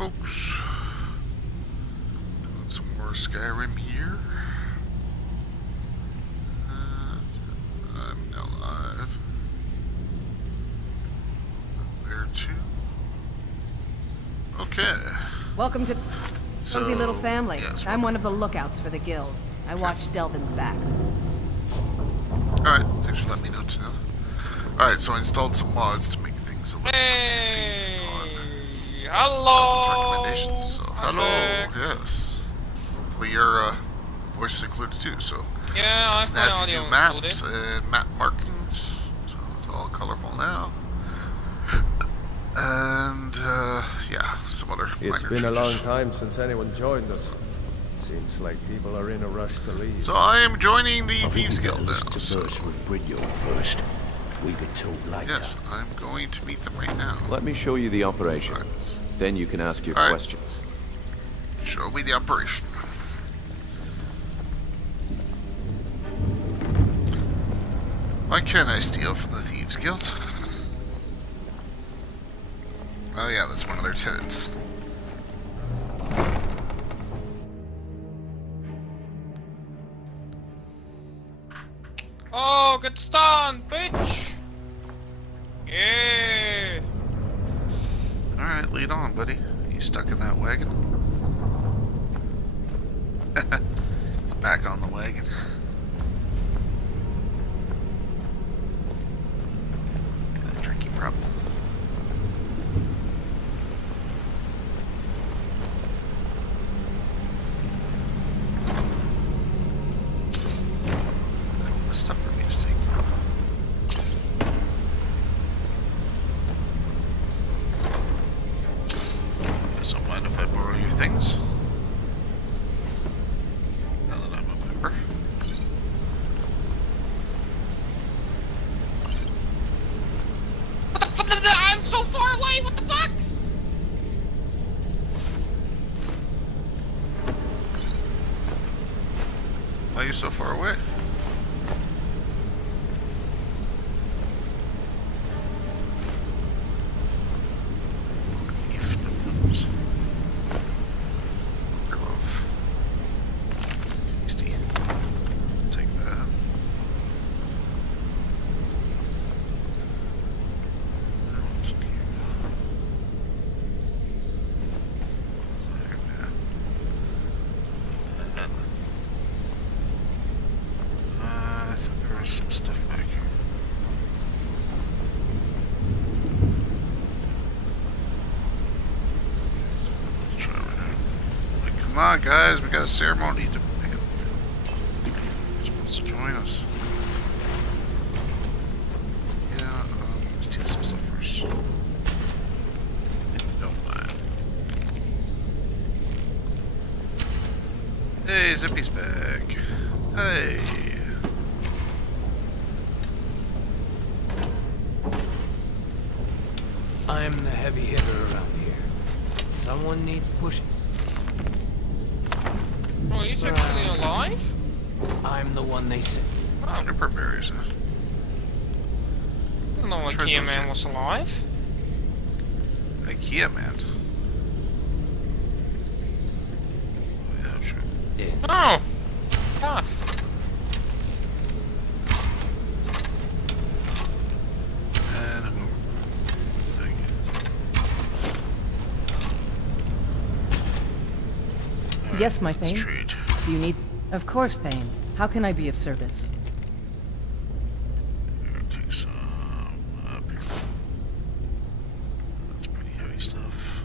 folks. Doing some more Skyrim here. I'm now live. There too. Okay. Welcome to Cozy Little Family. Yes, I'm one of the lookouts for the guild. I watched Delvin's back. Alright, thanks for letting me know too. Alright, so I installed some mods to make things a little more fancy on hello! recommendations. So, hello, yes. Hopefully your voice is included too, so. Yeah, I'm snazzy audio new maps included. and map markings, so it's all colorful now. And, yeah, some other minor It's been a long changes. time since anyone joined us. Seems like people are in a rush to leave. So I am joining the Thieves Guild now, so. First. We could talk later. Yes, I'm going to meet them right now. Let me show you the operation. Right. Then you can ask your All right. questions. Show me the operation. What can I steal from the Thieves Guild? Oh yeah, that's one of their tenants. Oh, get stunned, bitch! Yeah! Alright, lead on, buddy. You stuck in that wagon? He's back on the wagon. He's got a drinking problem. All this stuff for me to take. Guess don't mind if I borrow your things. Now that I'm a member. What the fuck? I'm so far away, what the fuck? Why are you so far away? Evenings. Glove. Tasty. Take that. Now what's in here? I thought there was some stuff back here. Let's try right now. Like, come on, guys, we got a ceremony to make. You're supposed to join us. Yeah, let's steal some stuff first. If you don't mind. Hey, Zippy's back. Hey. I'm the heavy hitter around here. Someone needs pushing. Oh, he's actually alive? I'm the one they sent. Oh, Juniper berries, huh? I don't know what Tried Kia those Man in. was alive. IKEA man. Yeah, sure. Yeah. Oh! Ah. And I'm over. Thank you. Yes, my Let's Thane. trade. Do you need... Of course, Thane. How can I be of service? Here, take some up here. That's pretty heavy stuff.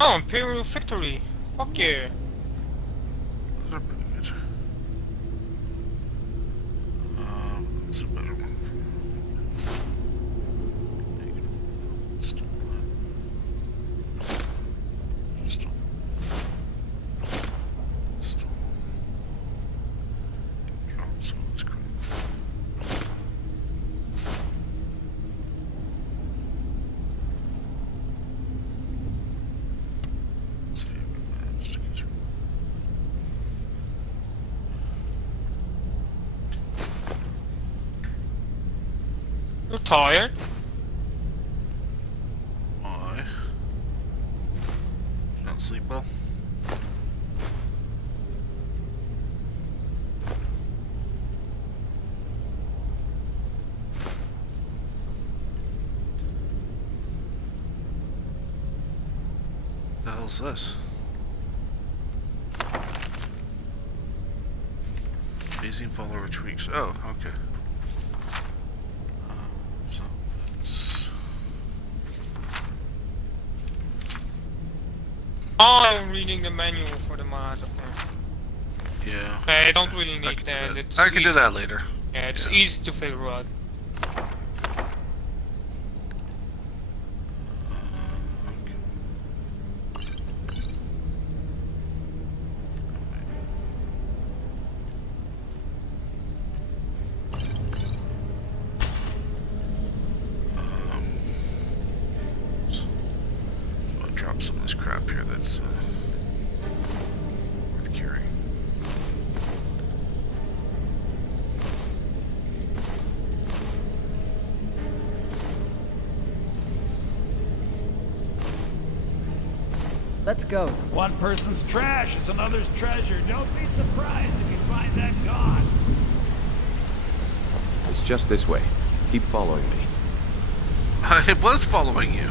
Oh, Imperial Victory. Fuck yeah. Those are pretty good. That's a better one. Stolen. Stolen. Stolen. Drop some of this crap. Let's favorite that just in case. You're tired? well. The hell's this? Amazing follower tweaks. Oh, okay. So it's I'm reading the manual for the mod, okay. yeah. Okay, I don't really need that. It's I can do easy. that later. Yeah, it's Yeah. easy to figure out. I'll drop some of this crap here that's worth carrying. Let's go. One person's trash is another's treasure. Don't be surprised if you find that gone. It's just this way. Keep following me. It was following you.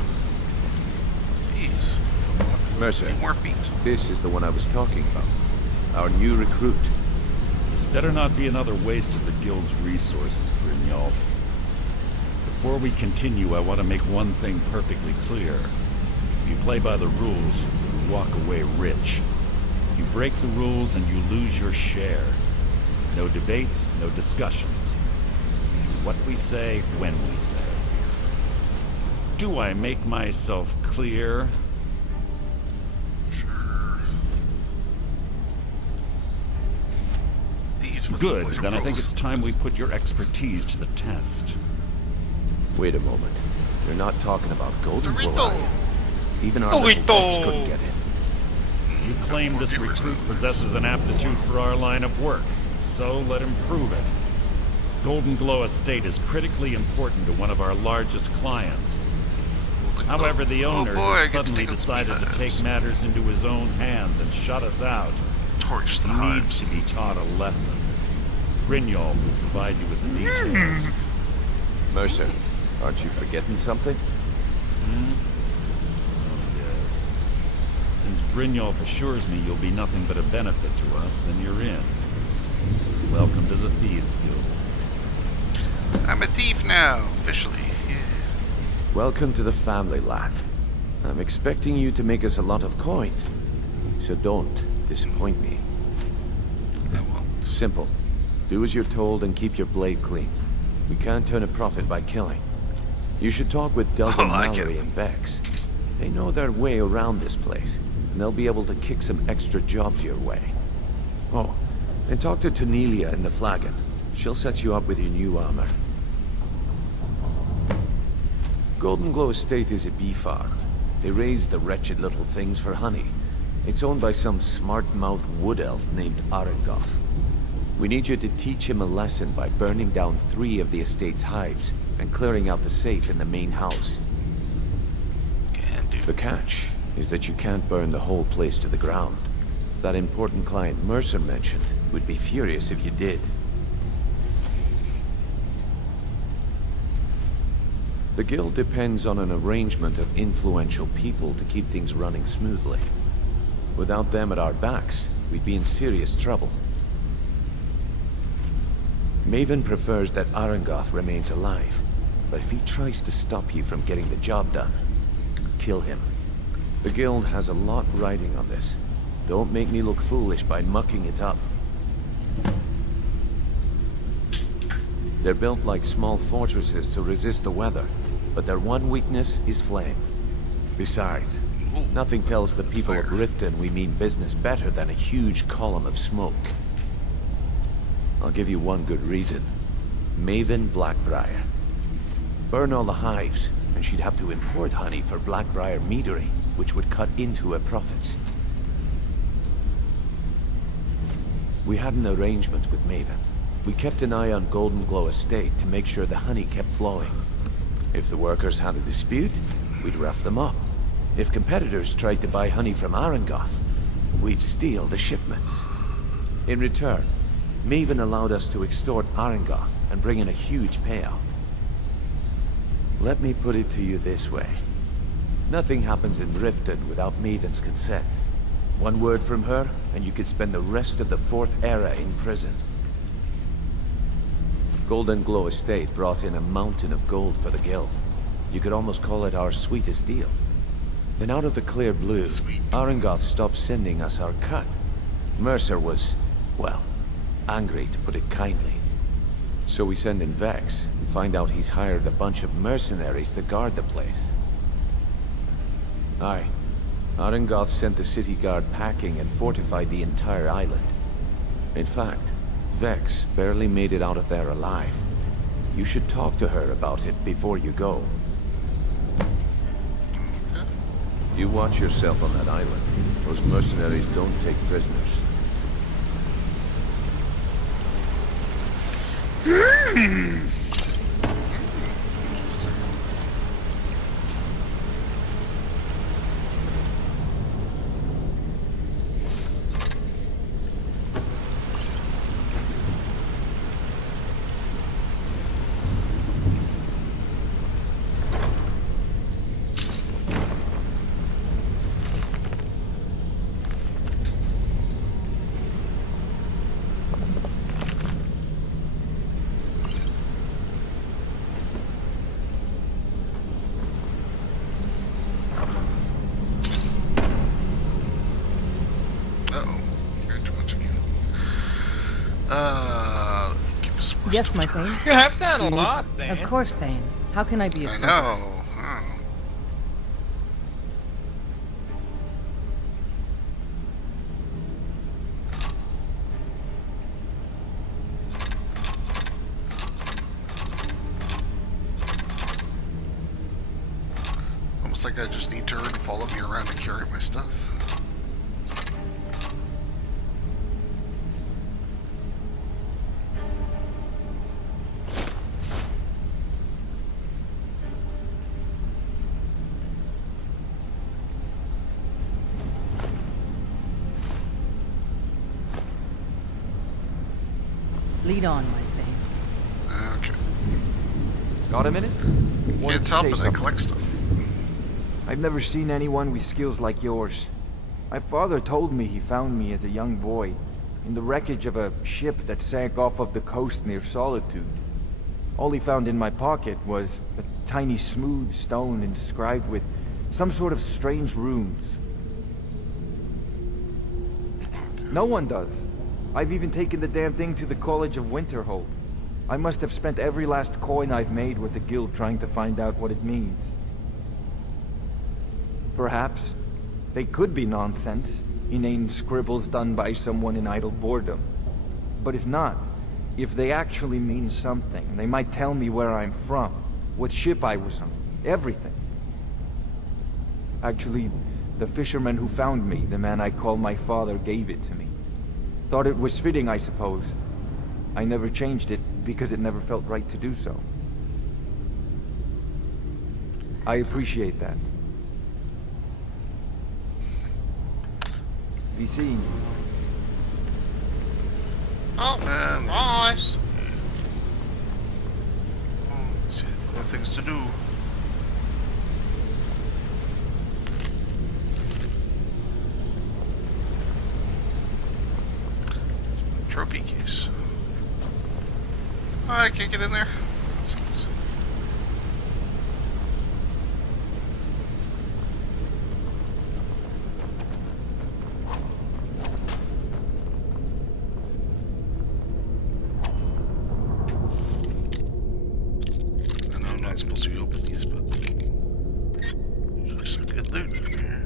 Jeez. Mercer, Few more feet. this is the one I was talking about. Our new recruit. This better not be another waste of the guild's resources, Brynjolf. Before we continue, I want to make one thing perfectly clear. If you play by the rules, you walk away rich. You break the rules and you lose your share. No debates, no discussions. We do what we say, when we say. Do I make myself clear? Sure. Thieves with some Good, weird then I think rules. it's time we put your expertise to the test. Wait a moment. You're not talking about Golden Glow, Dorito! are you? Even our little Dorito! bucks couldn't get in. You claim this recruit possesses an aptitude for our line of work, so let him prove it. Golden Glow Estate is critically important to one of our largest clients. However, the owner has suddenly decided to take matters into his own hands and shut us out. Torch the He needs hives. to be taught a lesson. Brynjolf will provide you with the details. Mercer, aren't you forgetting something? Oh, yes. Since Brynjolf assures me you'll be nothing but a benefit to us, then you're in. Welcome to the Thieves Guild. I'm a thief now, officially. Yeah. Welcome to the family, lad. I'm expecting you to make us a lot of coin. So don't disappoint me. I won't. Simple. Do as you're told and keep your blade clean. We can't turn a profit by killing. You should talk with Doug and like Mallory it. and Vex. They know their way around this place, and they'll be able to kick some extra jobs your way. Oh, and talk to Tanelia in the Flagon. She'll set you up with your new armor. Golden Glow Estate is a bee farm. They raise the wretched little things for honey. It's owned by some smart-mouthed wood elf named Arengoth. We need you to teach him a lesson by burning down 3 of the estate's hives and clearing out the safe in the main house. Can do. The catch is that you can't burn the whole place to the ground. That important client Mercer mentioned would be furious if you did. The guild depends on an arrangement of influential people to keep things running smoothly. Without them at our backs, we'd be in serious trouble. Maven prefers that Arengoth remains alive, but if he tries to stop you from getting the job done, kill him. The guild has a lot riding on this. Don't make me look foolish by mucking it up. They're built like small fortresses to resist the weather, but their one weakness is flame. Besides, nothing tells the people of Riften we mean business better than a huge column of smoke. I'll give you one good reason. Maven Blackbriar. Burn all the hives, and she'd have to import honey for Blackbriar meadery, which would cut into her profits. We had an arrangement with Maven. We kept an eye on Golden Glow Estate to make sure the honey kept flowing. If the workers had a dispute, we'd rough them up. If competitors tried to buy honey from Arangoth, we'd steal the shipments. In return, Maven allowed us to extort Arangoth and bring in a huge payout. Let me put it to you this way. Nothing happens in Riften without Maven's consent. One word from her, and you could spend the rest of the Fourth Era in prison. Golden Glow Estate brought in a mountain of gold for the guild. You could almost call it our sweetest deal. Then out of the clear blue, Arangoth stopped sending us our cut. Mercer was, well, angry to put it kindly. So we send in Vex and find out he's hired a bunch of mercenaries to guard the place. Aye. Arangoth sent the city guard packing and fortified the entire island. In fact, Vex barely made it out of there alive. You should talk to her about it before you go. You watch yourself on that island. Those mercenaries don't take prisoners. Yes, my Thane. You have done a lot, Thane. Of course, Thane. How can I be of service? I know. It's almost like I just need her to follow me around to carry my stuff. Lead on, my Thane. Okay. Got a minute? Can't tell, but I collect stuff. I've never seen anyone with skills like yours. My father told me he found me as a young boy in the wreckage of a ship that sank off of the coast near Solitude. All he found in my pocket was a tiny smooth stone inscribed with some sort of strange runes. No one does. I've even taken the damn thing to the College of Winterhold. I must have spent every last coin I've made with the guild trying to find out what it means. Perhaps they could be nonsense, inane scribbles done by someone in idle boredom. But if not, if they actually mean something, they might tell me where I'm from, what ship I was on, everything. Actually, the fisherman who found me, the man I call my father, gave it to me. Thought it was fitting, I suppose. I never changed it because it never felt right to do so. I appreciate that. Be seeing you. Oh, And nice. see, other things to do. Trophy case. Oh, I can't get in there. That sucks. I know I'm not supposed to open these, but there's usually some good loot in here.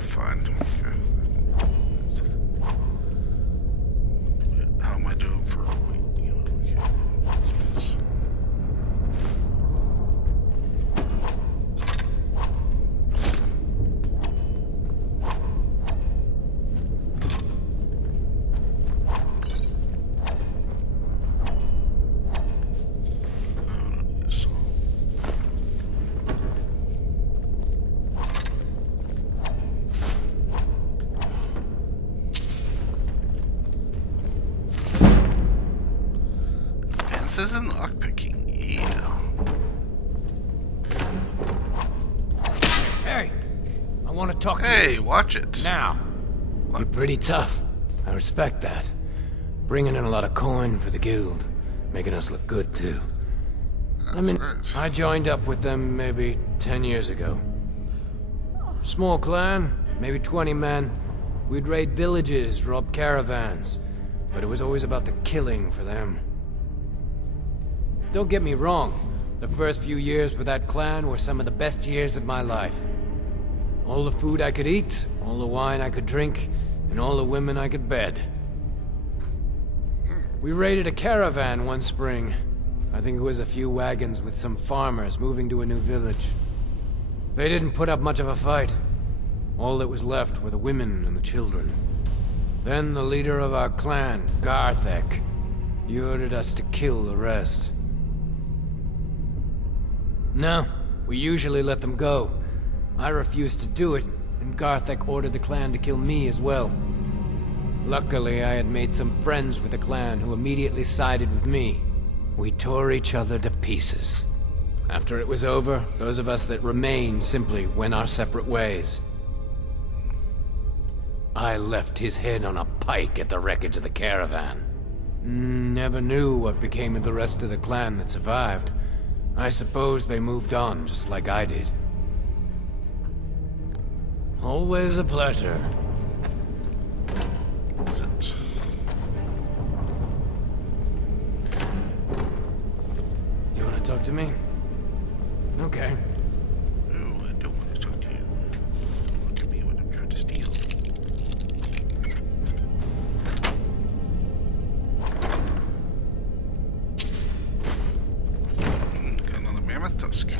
Fine. Okay. advances in lockpicking. Yeah. Hey! I want to talk to you. Hey, watch it. Now. You're pretty tough. I respect that. Bringing in a lot of coin for the guild. Making us look good, too. That's right. I joined up with them maybe 10 years ago. Small clan, maybe 20 men. We'd raid villages, rob caravans. But it was always about the killing for them. Don't get me wrong. The first few years with that clan were some of the best years of my life. All the food I could eat, all the wine I could drink, and all the women I could bed. We raided a caravan one spring. I think it was a few wagons with some farmers moving to a new village. They didn't put up much of a fight. All that was left were the women and the children. Then the leader of our clan, Garthek, he ordered us to kill the rest. No, we usually let them go. I refused to do it, and Garthek ordered the clan to kill me as well. Luckily, I had made some friends with the clan who immediately sided with me. We tore each other to pieces. After it was over, those of us that remained simply went our separate ways. I left his head on a pike at the wreckage of the caravan. Never knew what became of the rest of the clan that survived. I suppose they moved on just like I did. Always a pleasure. Is it? You want to talk to me? Okay. No, I don't want to talk to you. Look at me when I'm trying to steal. Got another mammoth tusk.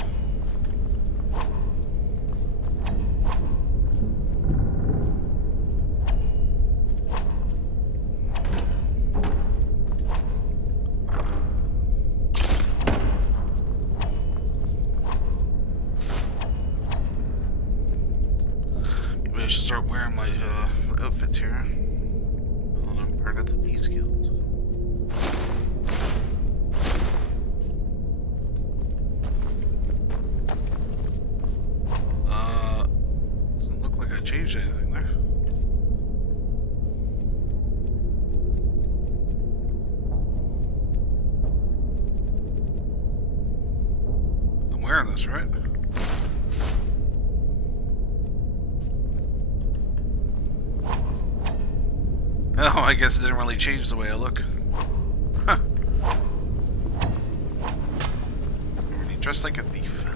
I should start wearing my outfits here. Well, I'm part of the Thieves Guild. Doesn't look like I changed anything there. I'm wearing this, right? Oh, I guess it didn't really change the way I look. Huh. I'm already dressed like a thief.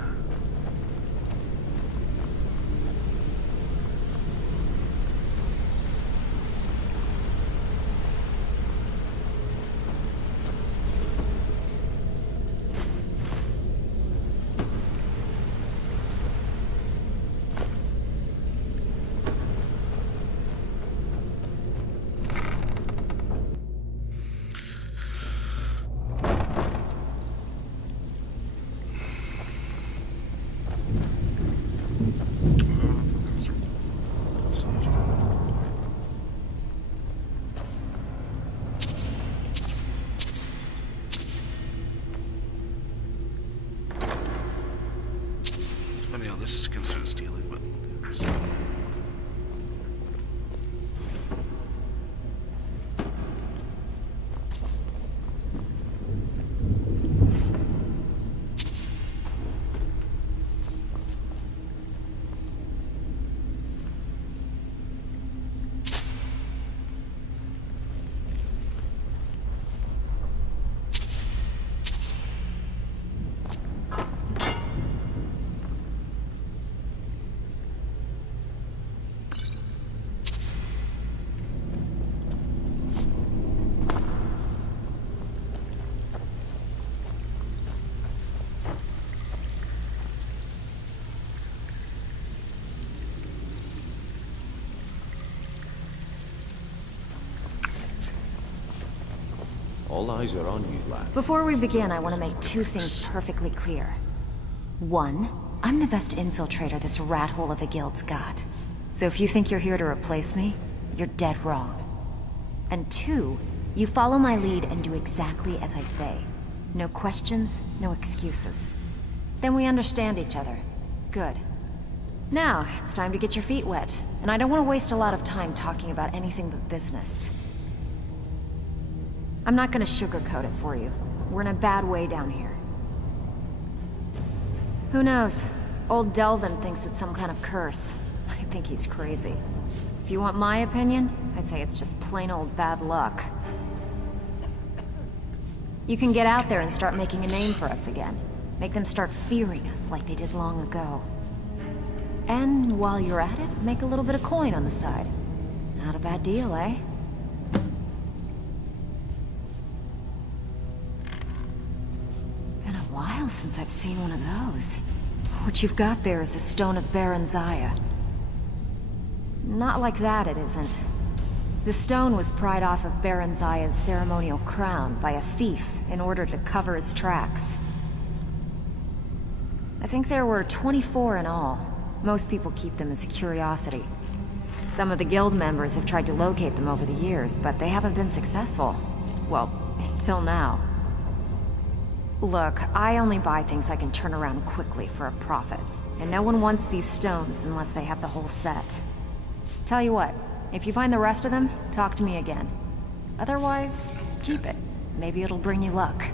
This is considered stealing, but we'll do this. All eyes are on you, lad. Before we begin, I want to make two things perfectly clear. One, I'm the best infiltrator this rat hole of a guild's got. So if you think you're here to replace me, you're dead wrong. And two, you follow my lead and do exactly as I say. No questions, no excuses. Then we understand each other. Good. Now, it's time to get your feet wet. And I don't want to waste a lot of time talking about anything but business. I'm not gonna sugarcoat it for you. We're in a bad way down here. Who knows? Old Delvin thinks it's some kind of curse. I think he's crazy. If you want my opinion, I'd say it's just plain old bad luck. You can get out there and start making a name for us again. Make them start fearing us like they did long ago. And while you're at it, make a little bit of coin on the side. Not a bad deal, eh? Been a while since I've seen one of those. What you've got there is a stone of Baron Zaya. Not like that, it isn't. The stone was pried off of Baron Zaya's ceremonial crown by a thief in order to cover his tracks. I think there were 24 in all. Most people keep them as a curiosity. Some of the guild members have tried to locate them over the years, but they haven't been successful. Well, until now. Look, I only buy things I can turn around quickly for a profit. And no one wants these stones unless they have the whole set. Tell you what, if you find the rest of them, talk to me again. Otherwise, keep it. Maybe it'll bring you luck.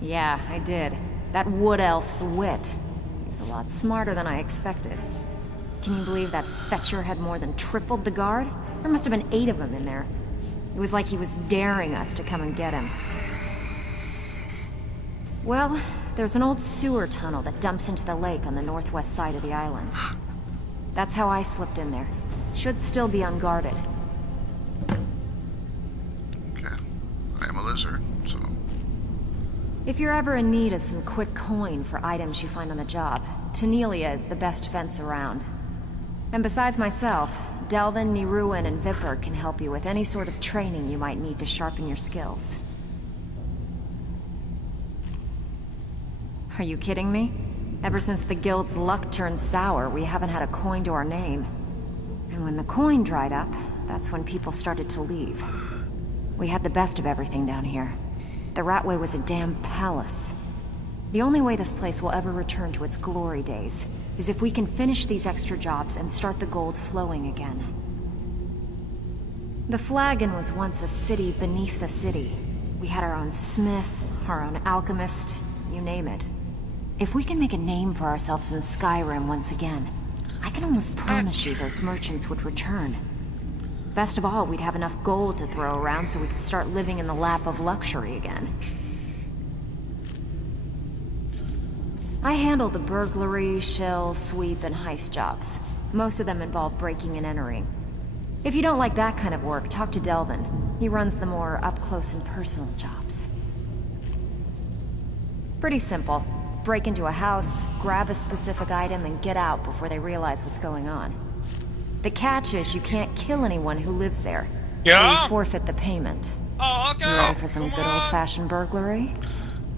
Yeah, I did. That wood elf's wit. He's a lot smarter than I expected. Can you believe that fetcher had more than tripled the guard? There must have been 8 of them in there. It was like he was daring us to come and get him. Well, there's an old sewer tunnel that dumps into the lake on the northwest side of the island. That's how I slipped in there. Should still be unguarded. Okay. I am a lizard, so... If you're ever in need of some quick coin for items you find on the job, Tanelia is the best fence around. And besides myself, Delvin, Niruin, and Vipper can help you with any sort of training you might need to sharpen your skills. Are you kidding me? Ever since the guild's luck turned sour, we haven't had a coin to our name. And when the coin dried up, that's when people started to leave. We had the best of everything down here. The Ratway was a damn palace. The only way this place will ever return to its glory days is if we can finish these extra jobs and start the gold flowing again. The Flagon was once a city beneath the city. We had our own smith, our own alchemist, you name it. If we can make a name for ourselves in Skyrim once again, I can almost promise you those merchants would return. Best of all, we'd have enough gold to throw around so we could start living in the lap of luxury again. I handle the burglary, shell, sweep, and heist jobs. Most of them involve breaking and entering. If you don't like that kind of work, talk to Delvin. He runs the more up-close and personal jobs. Pretty simple. Break into a house, grab a specific item, and get out before they realize what's going on. The catch is you can't kill anyone who lives there. Yeah? Or you forfeit the payment. Oh, okay. Ready for some good old-fashioned burglary?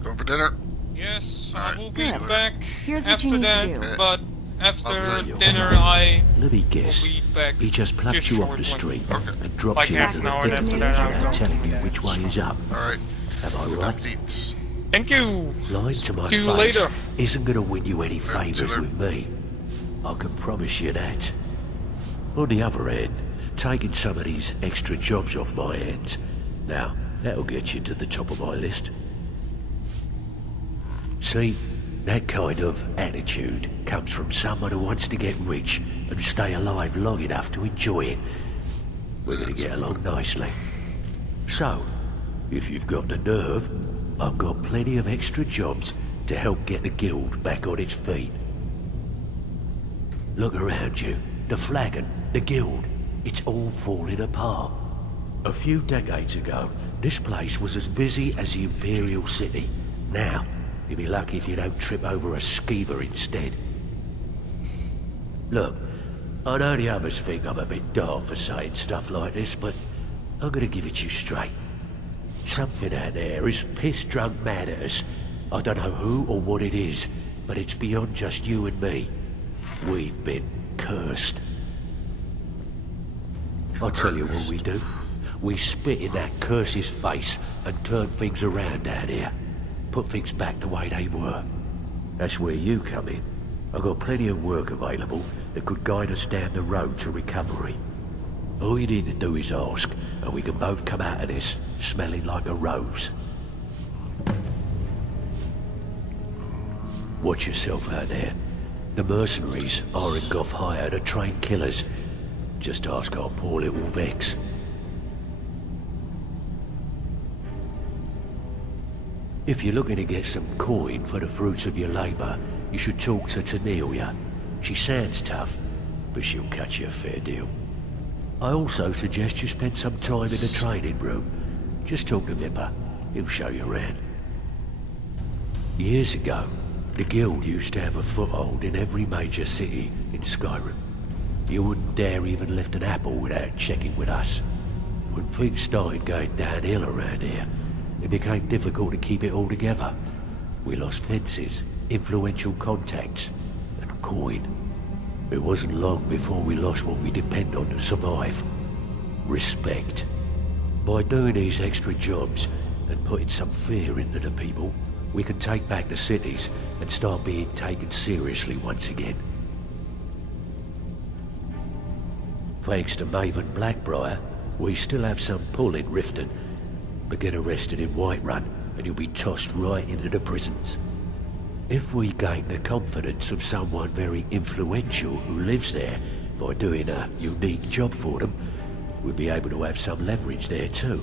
Going for dinner? Yes, All I right, will be see you later. back Here's what after you need that, to do. but after Outside. dinner I Let me will guess. be back. He just plucked just you off the shortly. street Okay. and dropped Like you half into an the hour thick after of that, it I'm without going telling to you bed. which way is up. Alright. Am I Good right? appetites. Thank you. Lying to my See you face later. isn't going to win you any Alright, see you favours later. with me. I can promise you that. On the other hand, taking some of these extra jobs off my hands, now, that'll get you to the top of my list. See, that kind of attitude comes from someone who wants to get rich and stay alive long enough to enjoy it. We're going to get along nicely. So, if you've got the nerve, I've got plenty of extra jobs to help get the guild back on its feet. Look around you. The Flagon, the guild, it's all falling apart. A few decades ago, this place was as busy as the Imperial City. Now, you'll be lucky if you don't trip over a skeever instead. Look, I know the others think I'm a bit daft for saying stuff like this, but I'm gonna give it to you straight. Something out there is piss-drunk mad at us. I don't know who or what it is, but it's beyond just you and me. We've been cursed. I'll tell you what we do. We spit in that curse's face and turn things around down here. Put things back the way they were. That's where you come in. I've got plenty of work available that could guide us down the road to recovery. All you need to do is ask, and we can both come out of this smelling like a rose. Watch yourself out there. The mercenaries are in Goth hire to train killers. Just ask our poor little Vex. If you're looking to get some coin for the fruits of your labor, you should talk to Tanelia. She sounds tough, but she'll catch you a fair deal. I also suggest you spend some time in the training room. Just talk to Vipper. He'll show you around. Years ago, the guild used to have a foothold in every major city in Skyrim. You wouldn't dare even lift an apple without checking with us. When things started going downhill around here, it became difficult to keep it all together. We lost fences, influential contacts, and coin. It wasn't long before we lost what we depend on to survive. Respect. By doing these extra jobs and putting some fear into the people, we can take back the cities and start being taken seriously once again. Thanks to Maven Blackbriar, we still have some pull in Riften, but get arrested in Whiterun and you'll be tossed right into the prisons. If we gain the confidence of someone very influential who lives there by doing a unique job for them, we'll be able to have some leverage there too.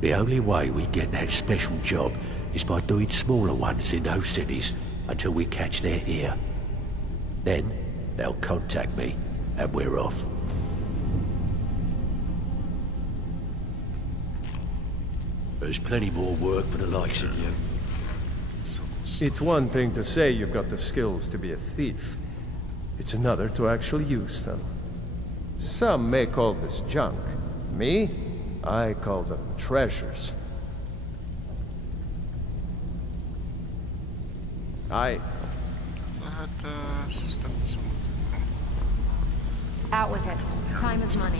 The only way we get that special job is by doing smaller ones in those cities until we catch their ear. Then, they'll contact me, and we're off. There's plenty more work for the likes of you. It's one thing to say you've got the skills to be a thief. It's another to actually use them. Some may call this junk. Me? I call them treasures. Aye. Stuff this one. Out with it. Time is money.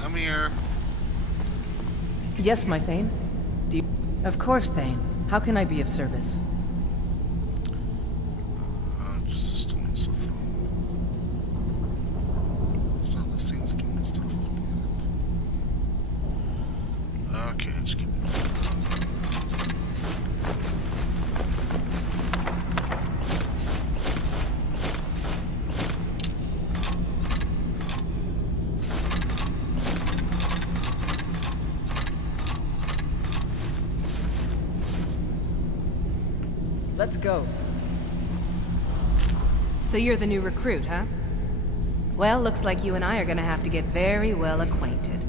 I'm here. Yes, my Thane. Do you... Of course, Thane. How can I be of service? Just the stolen stuff. It's not listing stolen stuff. Okay, just give me. Let's go. So you're the new recruit, huh? Well, looks like you and I are gonna have to get very well acquainted.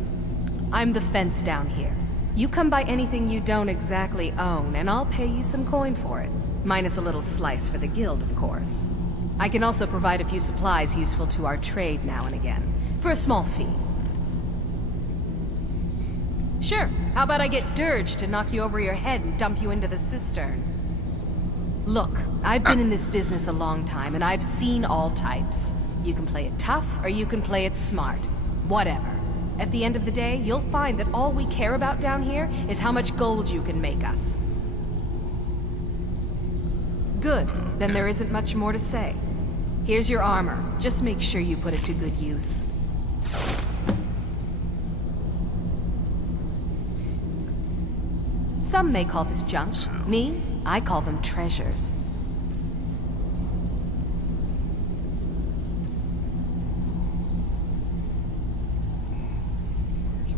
I'm the fence down here. You come by anything you don't exactly own, and I'll pay you some coin for it. Minus a little slice for the guild, of course. I can also provide a few supplies useful to our trade now and again, for a small fee. Sure, how about I get Dirge to knock you over your head and dump you into the cistern? Look, I've been in this business a long time, and I've seen all types. You can play it tough, or you can play it smart. Whatever. At the end of the day, you'll find that all we care about down here is how much gold you can make us. Good. Then there isn't much more to say. Here's your armor. Just make sure you put it to good use. Some may call this junk. Me, I call them treasures.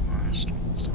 My stolen stuff.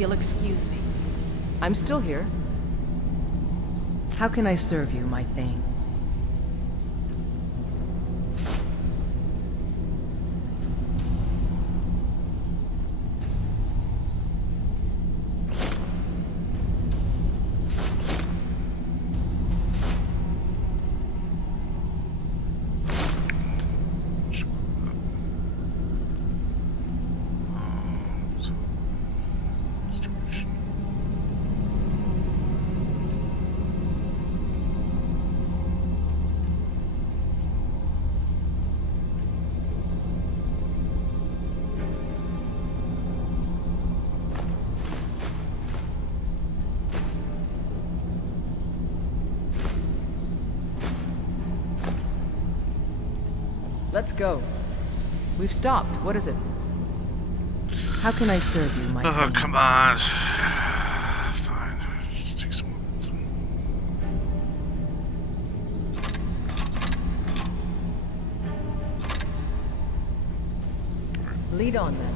you'll excuse me. I'm still here. How can I serve you, my Thane? Let's go. We've stopped. What is it? How can I serve you, my Oh, Thane? come on. Fine. Just take some weapons. Lead on, then.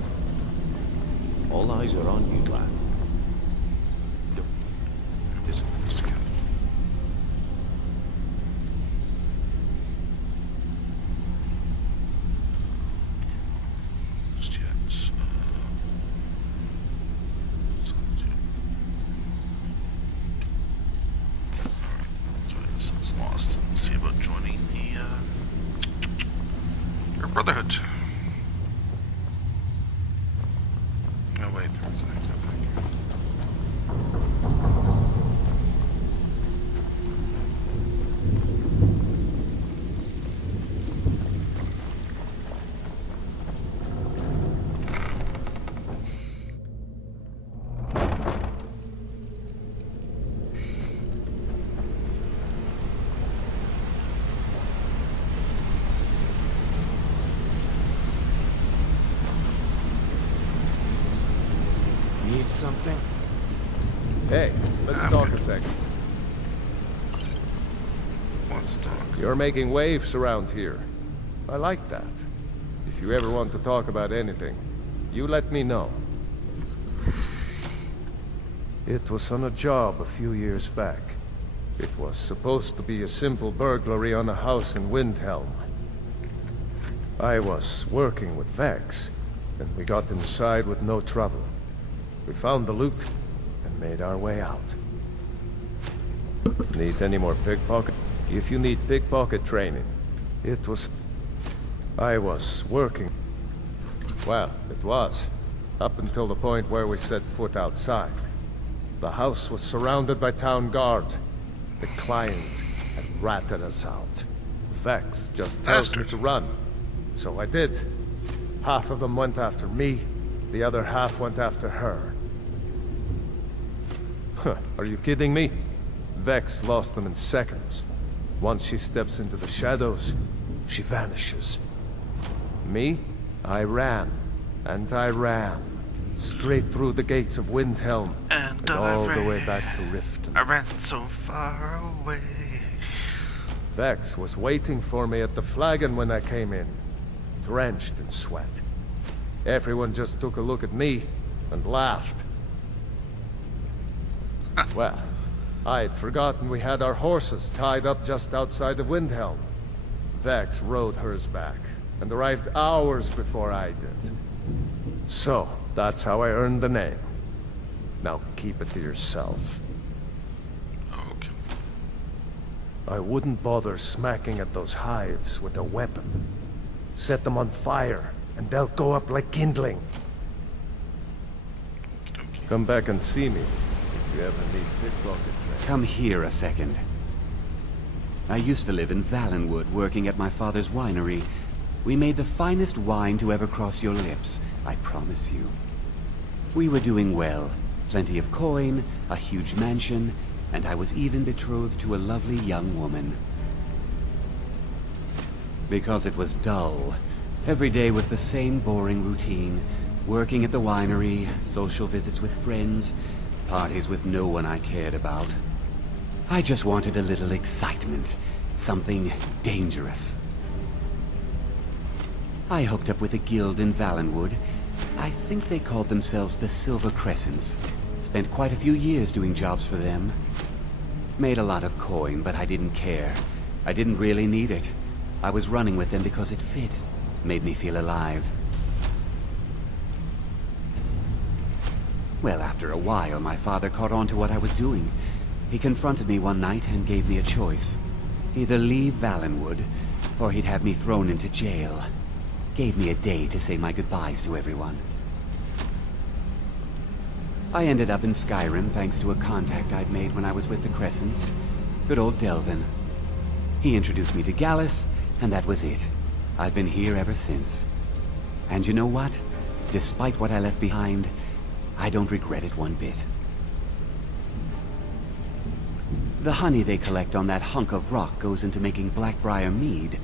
All eyes are on you, lad. Lost. Let's see about joining the Dark Brotherhood. No, wait, there's an exit back here. Need something? Hey, let's talk a second. Wants to talk. You're making waves around here. I like that. If you ever want to talk about anything, you let me know. It was on a job a few years back. It was supposed to be a simple burglary on a house in Windhelm. I was working with Vex, and we got inside with no trouble. We found the loot and made our way out. Need any more pickpocket? If you need pickpocket training, it was... I was working. Well, it was. Up until the point where we set foot outside. The house was surrounded by town guard. The client had ratted us out. Vex just tells me to run. So I did. Half of them went after me, the other half went after her. Huh, are you kidding me? Vex lost them in seconds. Once she steps into the shadows, she vanishes. Me? I ran. And I ran. Straight through the gates of Windhelm. And all the way back to Riften. I ran so far away. Vex was waiting for me at the flagon when I came in. Drenched in sweat. Everyone just took a look at me and laughed. Well, I'd forgotten we had our horses tied up just outside of Windhelm. Vex rode hers back, and arrived hours before I did. So, that's how I earned the name. Now keep it to yourself. Okay. I wouldn't bother smacking at those hives with a weapon. Set them on fire, and they'll go up like kindling. Come back and see me. You ever need pickpocket training? Come here a second. I used to live in Valenwood, working at my father's winery. We made the finest wine to ever cross your lips, I promise you. We were doing well. Plenty of coin, a huge mansion, and I was even betrothed to a lovely young woman. Because it was dull. Every day was the same boring routine. Working at the winery, social visits with friends, parties with no one I cared about. I just wanted a little excitement. Something dangerous. I hooked up with a guild in Valenwood, I think they called themselves the Silver Crescents. Spent quite a few years doing jobs for them. Made a lot of coin, but I didn't care. I didn't really need it. I was running with them because it fit. Made me feel alive. Well, after a while, my father caught on to what I was doing. He confronted me one night and gave me a choice. Either leave Valenwood, or he'd have me thrown into jail. Gave me a day to say my goodbyes to everyone. I ended up in Skyrim thanks to a contact I'd made when I was with the Crescents. Good old Delvin. He introduced me to Gallus, and that was it. I've been here ever since. And you know what? Despite what I left behind, I don't regret it one bit. The honey they collect on that hunk of rock goes into making Blackbriar mead.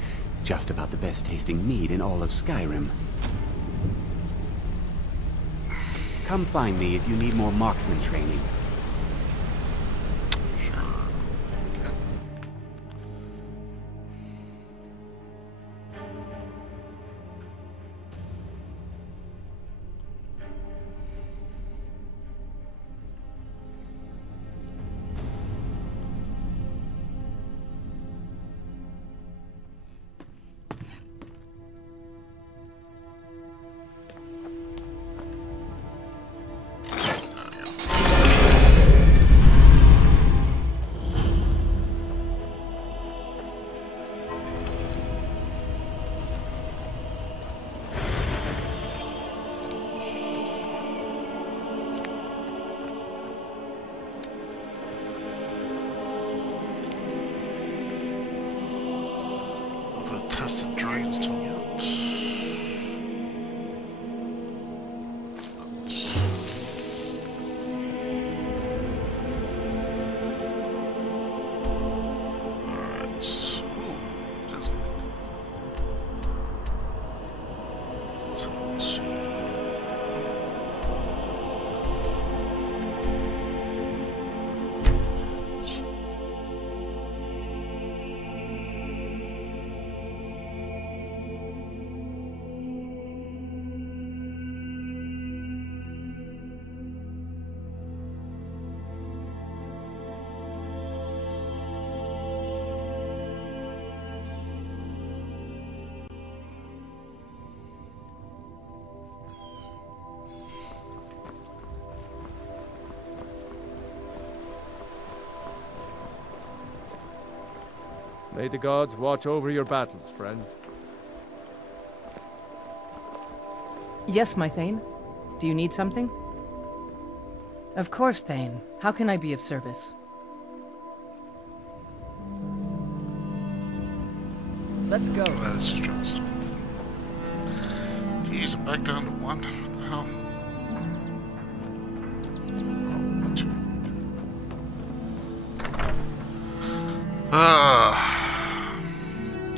Just about the best tasting mead in all of Skyrim. Come find me if you need more marksman training. Tested drains till yet. Alright. Ooh, it does look cool. May the gods watch over your battles, friend. Yes, my Thane. Do you need something? Of course, Thane. How can I be of service? Let's go. Let's just drop stuff. Jeez, I'm back down to 1. What the hell?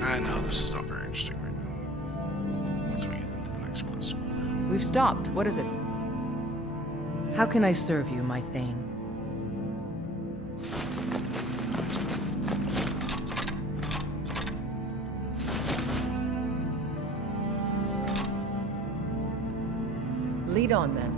I know this is not very interesting right now. Let's get into the next quest. We've stopped. What is it? How can I serve you, my Thane? Lead on, then.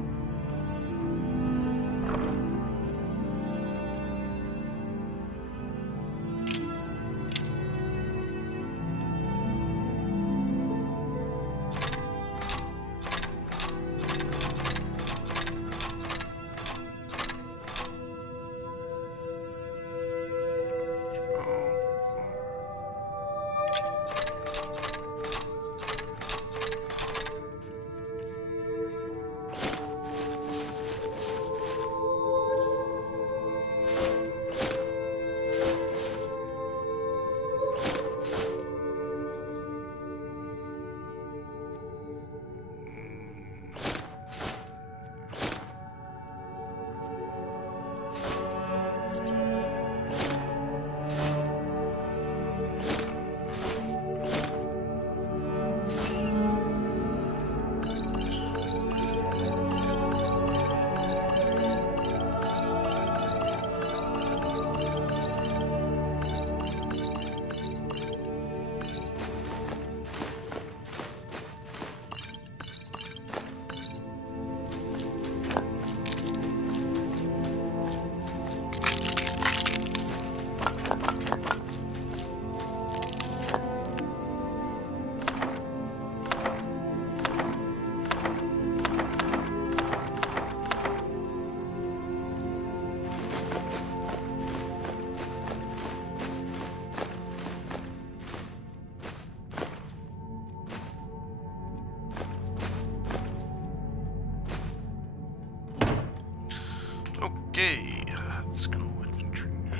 Okay, let's go adventuring.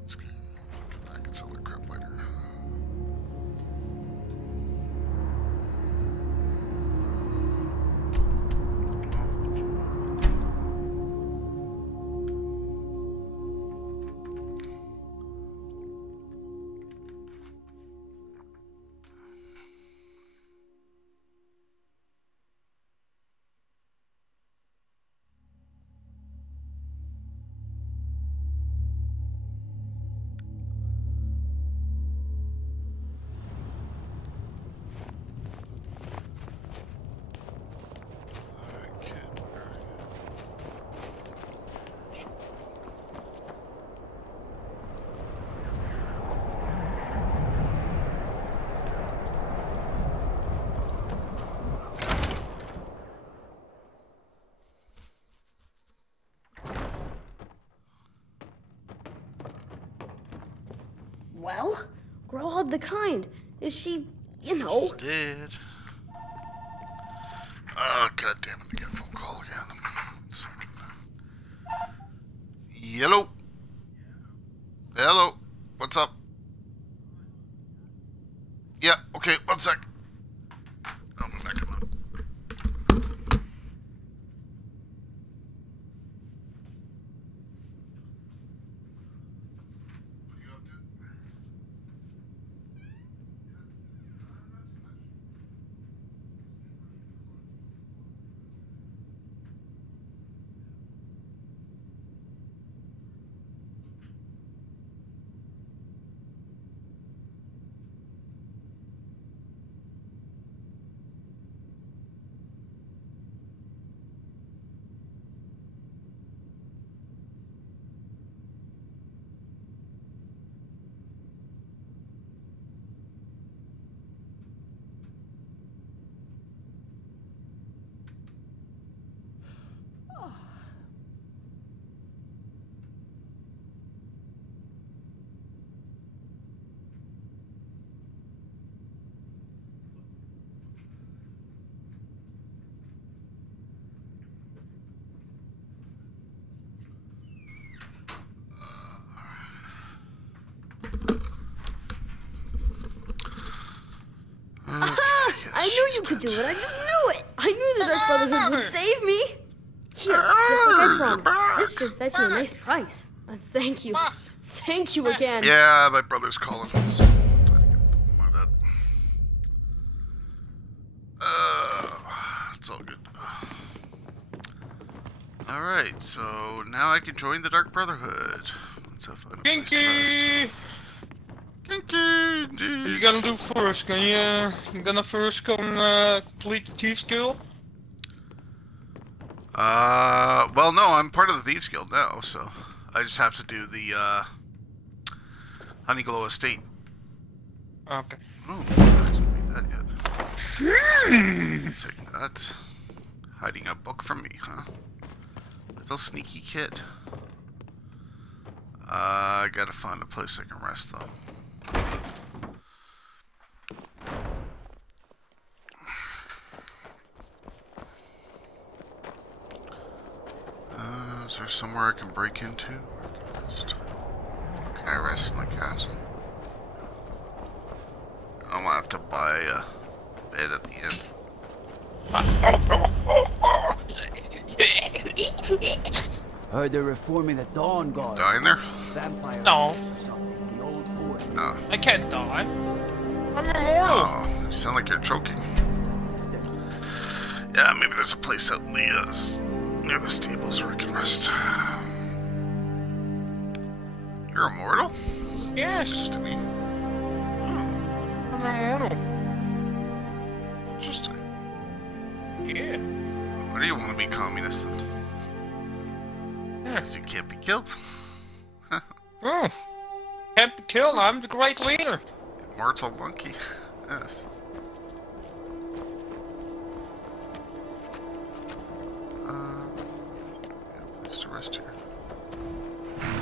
Let's go. Come back and sell the crap later. Well, Grow the Kind. Is she, you know... She's dead. Oh, god damn it, I get a phone call again. 1 second. Hello? Hello? What's up? Yeah, okay, 1 sec. Oh, my back, come on. I knew you could do it. I just knew it. I knew the Dark Brotherhood would save me. Here, just like I promised. This should fetch you a nice price. Thank you. Thank you again. Yeah, my brother's calling. So my dad. It's all good. Alright, so now I can join the Dark Brotherhood. Let's have fun. Kinky! Kinky! What you gonna do first? You gonna first complete the Thieves Guild? Well, no, I'm part of the Thieves Guild now, so I just have to do the, Honeyglow Estate. Okay. Oh, I didn't read that yet. Take that. Hiding a book from me, huh? Little sneaky kid. I gotta find a place I can rest, though. Is there somewhere I can break into? Or I can rest? Can I rest in the castle? I'm gonna have to buy a bed at the end. Heard they're reforming the Dawn Guard. Dying there? Vampire No. the old fort. No. I can't die. I'm immortal. Oh, you sound like you're choking. Yeah, maybe there's a place out in the, near the stables where I can rest. You're immortal? Yes. Interesting. I'm immortal. Interesting. Yeah. Why do you want to be communist then? Yeah. You can't be killed. Oh. Can't be killed. I'm the great leader. Immortal monkey. Yes. Yeah, place to rest here.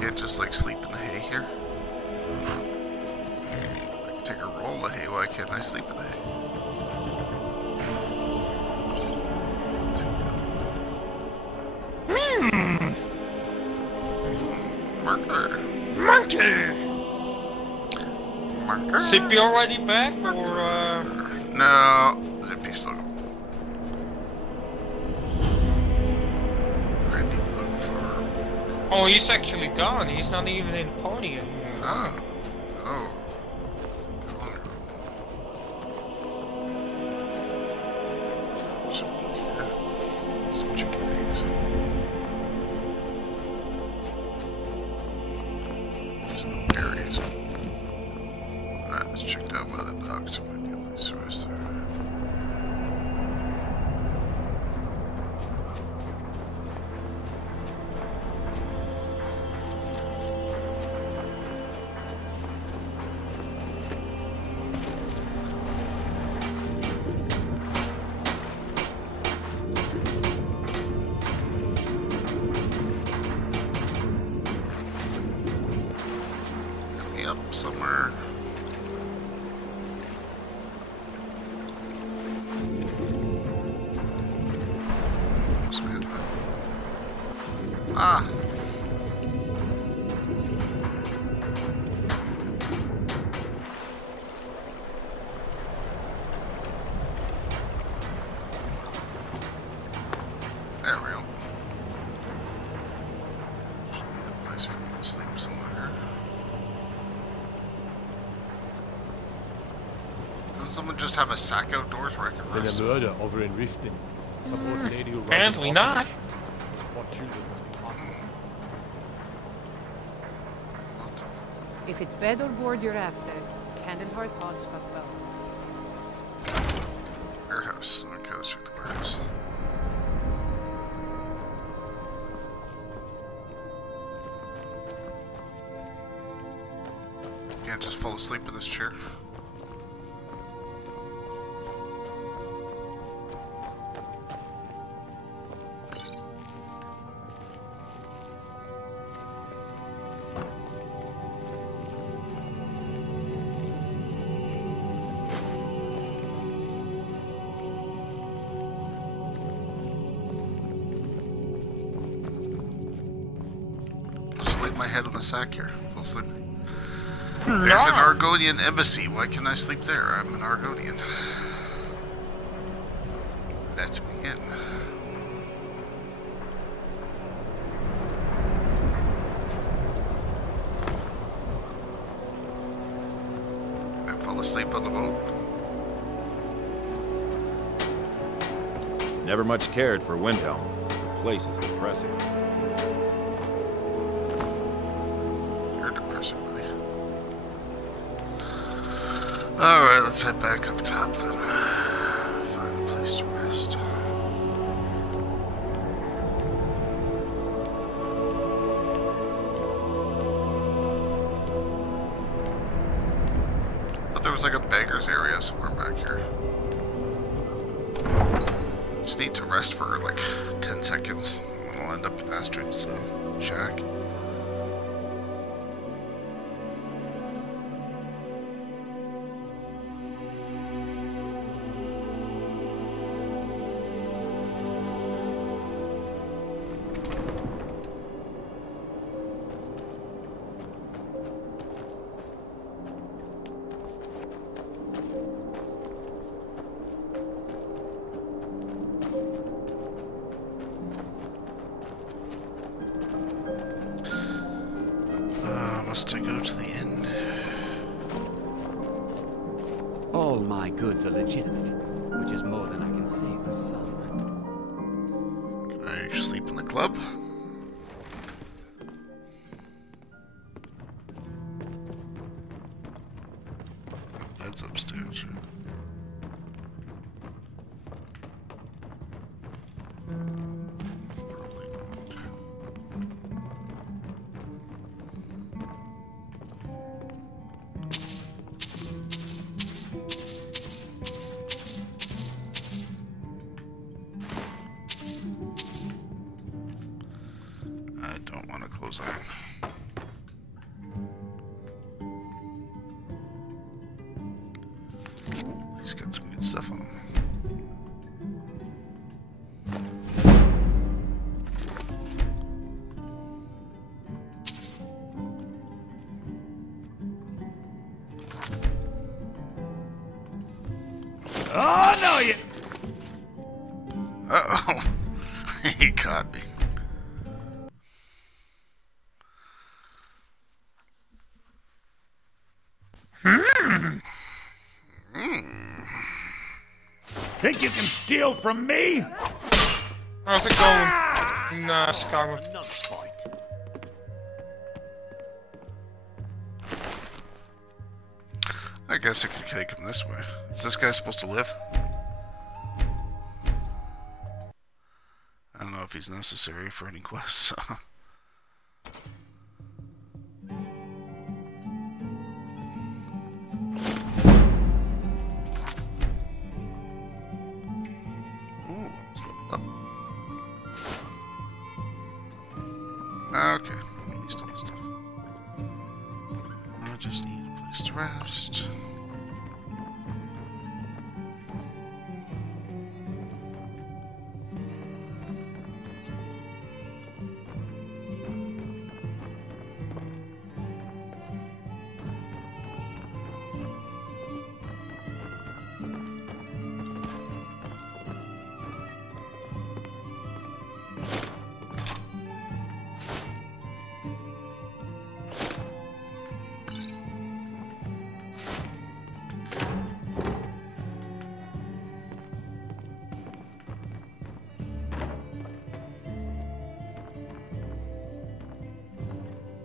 Can't just like sleep in the hay here. If I can take a roll in the hay, why can't I sleep in the hay? Marker. Monkey! Marker. Zippy already back, or No, Zippy still. Randy Wood Farm. Oh, he's actually gone. He's not even in the party anymore. Oh. Oh. Some chicken eggs. Some berries. Alright, let's check down by the docks. Might be a nice rest there. Up somewhere. Almost made that. Ah! There we go. Should be a place for me to sleep somewhere. Doesn't someone just have a sack outdoors where I can rest? Been a murder over in Riften. Some old lady who Apparently not. If it's bed or board you're after, Candlehearth odds got both. Warehouse. Okay, let's check the warehouse. Can't just fall asleep in this chair. My head on the sack here. Full sleep. There's an Argonian Embassy. Why can't I sleep there? I'm an Argonian. Let me in. I fall asleep on the boat. Never much cared for Windhelm. The place is depressing. Alright, let's head back up top then. Find a place to rest. Thought there was like a beggar's area somewhere back here. Just need to rest for like 10 seconds. And then I'll end up at Astrid's shack. Must I go to the inn? All my goods are legitimate, which is more than I can say for some. Can I sleep in the club? Bed's upstairs. I don't want to close on. Ooh, he's got some good stuff on him. Uh-oh. He caught me. Think you can steal from me? How's it going? Nah, Skyrim. I guess I could take him this way. Is this guy supposed to live? I don't know if he's necessary for any quests. Ooh, let's level up. Okay, I'm used to this stuff. I just need a place to rest.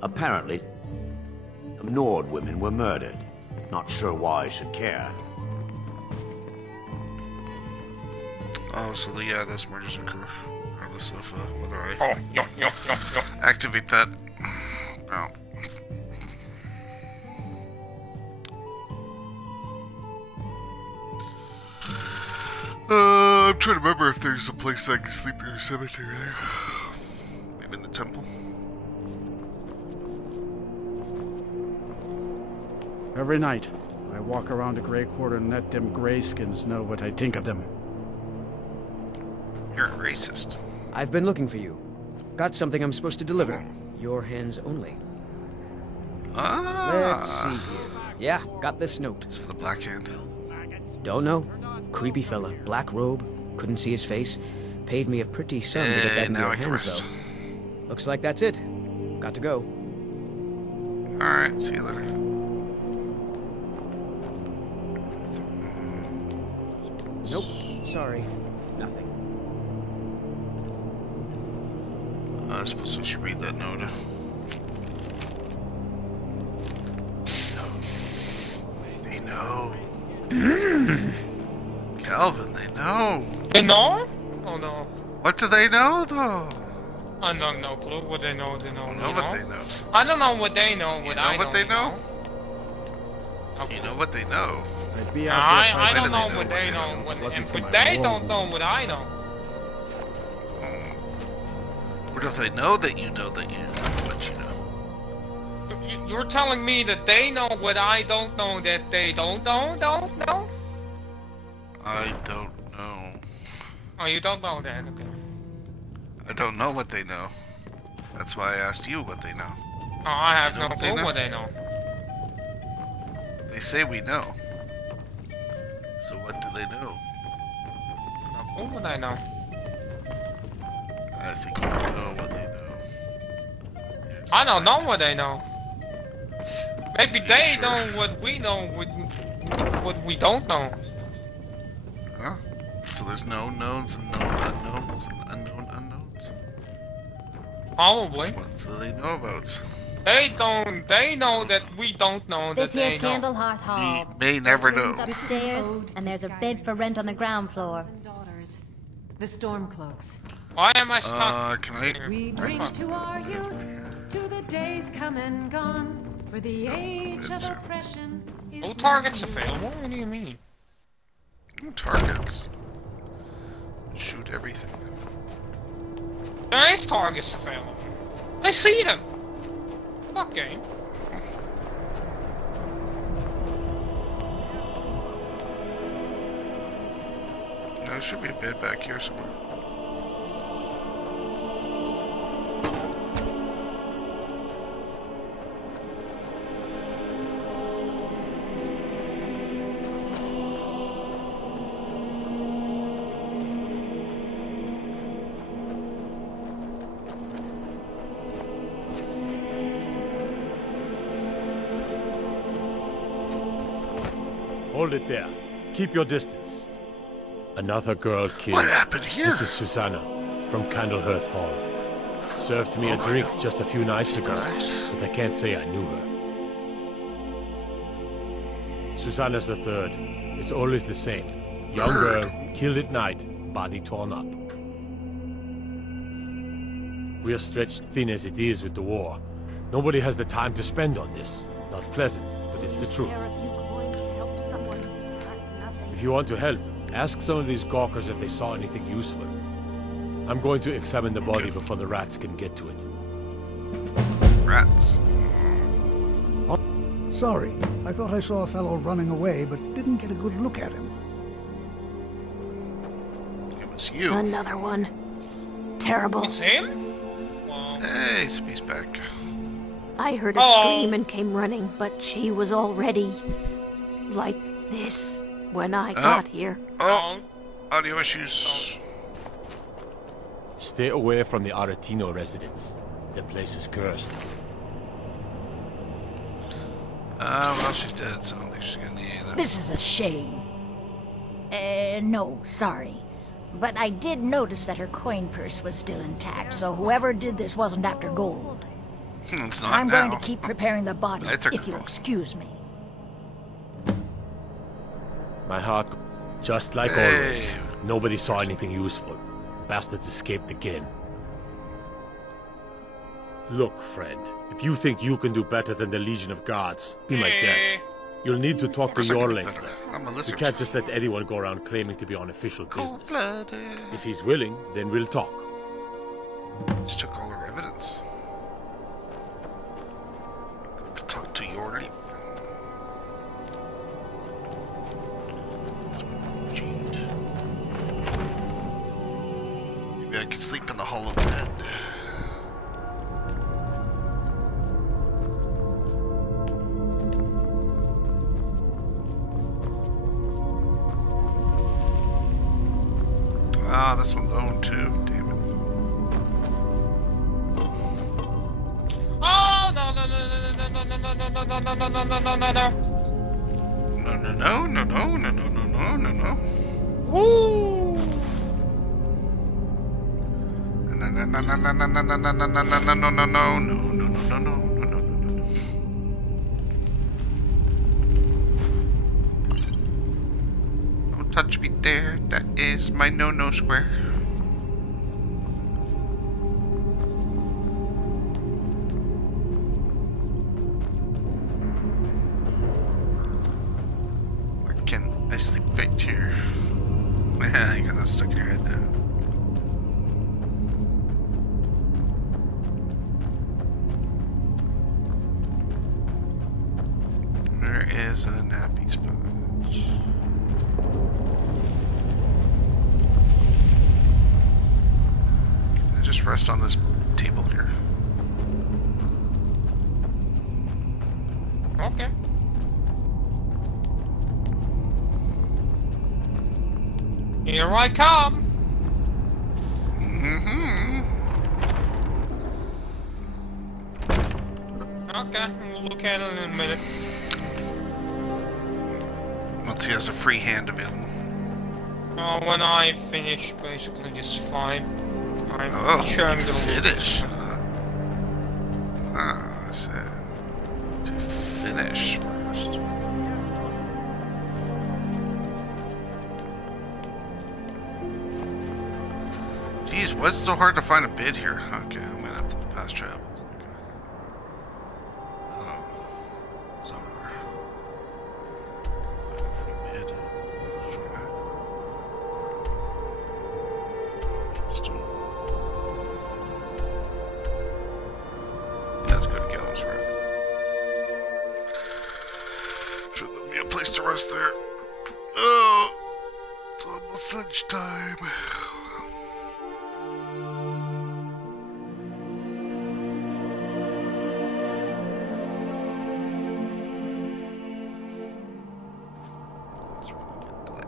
Apparently, some Nord women were murdered. Not sure why I should care. Oh, so yeah, those murders occur regardless of whether I activate that. Oh. I'm trying to remember if there's a place I can sleep in a cemetery there. Maybe in the temple. Every night, I walk around a Grey Quarter and let them Greyskins know what I think of them. You're a racist. I've been looking for you. Got something I'm supposed to deliver. Your hands only. Ah. Let's see here. Yeah, got this note. It's for the Black Hand. Don't know. Creepy fella, black robe, couldn't see his face. Paid me a pretty sum to get that in your hands, though. Looks like that's it. Got to go. Alright, see you later. Nope, sorry. Nothing. I suppose I should read that note. They know. Calvin, they know. They know? Oh no. What do they know, though? I don't know clue what they know. They know. I don't know what they know. I don't know what they know. What I know what they know? Okay. Do you know what they know? I don't know what they know. But they don't know what I know. What if they know that you know that you know what you know? You're telling me that they know what I don't know that they don't know? I don't know. Oh, you don't know that? Okay. I don't know what they know. That's why I asked you what they know. Oh, I have no clue what they know. They say we know. So what do they know? No clue what I know. I think you don't know what they know. I don't know what they know. Maybe they know what we know, what we don't know. Huh? So there's known knowns and known unknowns and unknown unknowns? Probably. Which ones do they know about? They know that we don't know that This they here's know. Candlehearth Hall. We may never know. Upstairs, and there's a bed for rent on the ground floor. The Stormcloaks. Why am I stuck? Can I... We drink to our youth, to the days come and gone, for the age of oppression is No targets available? What do you mean? No targets. Shoot everything. There is targets available. I see them. Fuck game. There should be a bed back here somewhere. hold it there. Keep your distance. Another girl killed. What happened here? This is Susanna from Candlehearth Hall. Served me a drink just a few nights ago, but I can't say I knew her. Susanna's the third. It's always the same. Young girl, killed at night, body torn up. We are stretched thin as it is with the war. Nobody has the time to spend on this. Not pleasant, but it's the truth. If you want to help, ask some of these gawkers if they saw anything useful. I'm going to examine the body before the rats can get to it. Rats. Sorry, I thought I saw a fellow running away, but didn't get a good look at him. It was you. Another one. Terrible. It's him? Hey, Space back. I heard a scream and came running, but she was already like this when I got here. Oh, audio issues. Stay away from the Aretino residence. The place is cursed. Well, she's dead, so I don't think she's gonna need that. This is a shame. No, sorry. But I did notice that her coin purse was still intact, so whoever did this wasn't after gold. It's not I'm now. going to keep preparing the body, if you'll excuse me. My heart, just like always. Nobody saw anything useful. Bastards escaped again. Look, friend, if you think you can do better than the Legion of Guards, be my guest. You'll need to talk to your link. I'm a You lizard. can't just let anyone go around claiming to be on official business. Cold-blooded. If he's willing, then we'll talk. Just took all her evidence. To talk to your leaf. Maybe I could sleep in the hollow bed. Ah, this one's owned too. Damn it. Oh no no no no no no no no no no no no no no no no no. No no no no no no no no no no no. Woo! No no no no no no no no no no no no no no no no no no no. Don't touch me there. That is my no-no square. Or can I sleep right here? Yeah, you got that stuck in your head now. There is a nappy spot. Just rest on this table here. Okay. Here I come. Okay, we'll look at it in a minute. Once he has a free hand available. When I finish basically this fight, I'm sure I'm gonna finish. I said to finish first. Jeez, what's so hard to find a bid here? Okay, I'm gonna have to fast travel. Somewhere. Find a free bid. Sure. Just let's go to Gallows Road. Sure there'll be a place to rest there. Oh, it's almost lunchtime.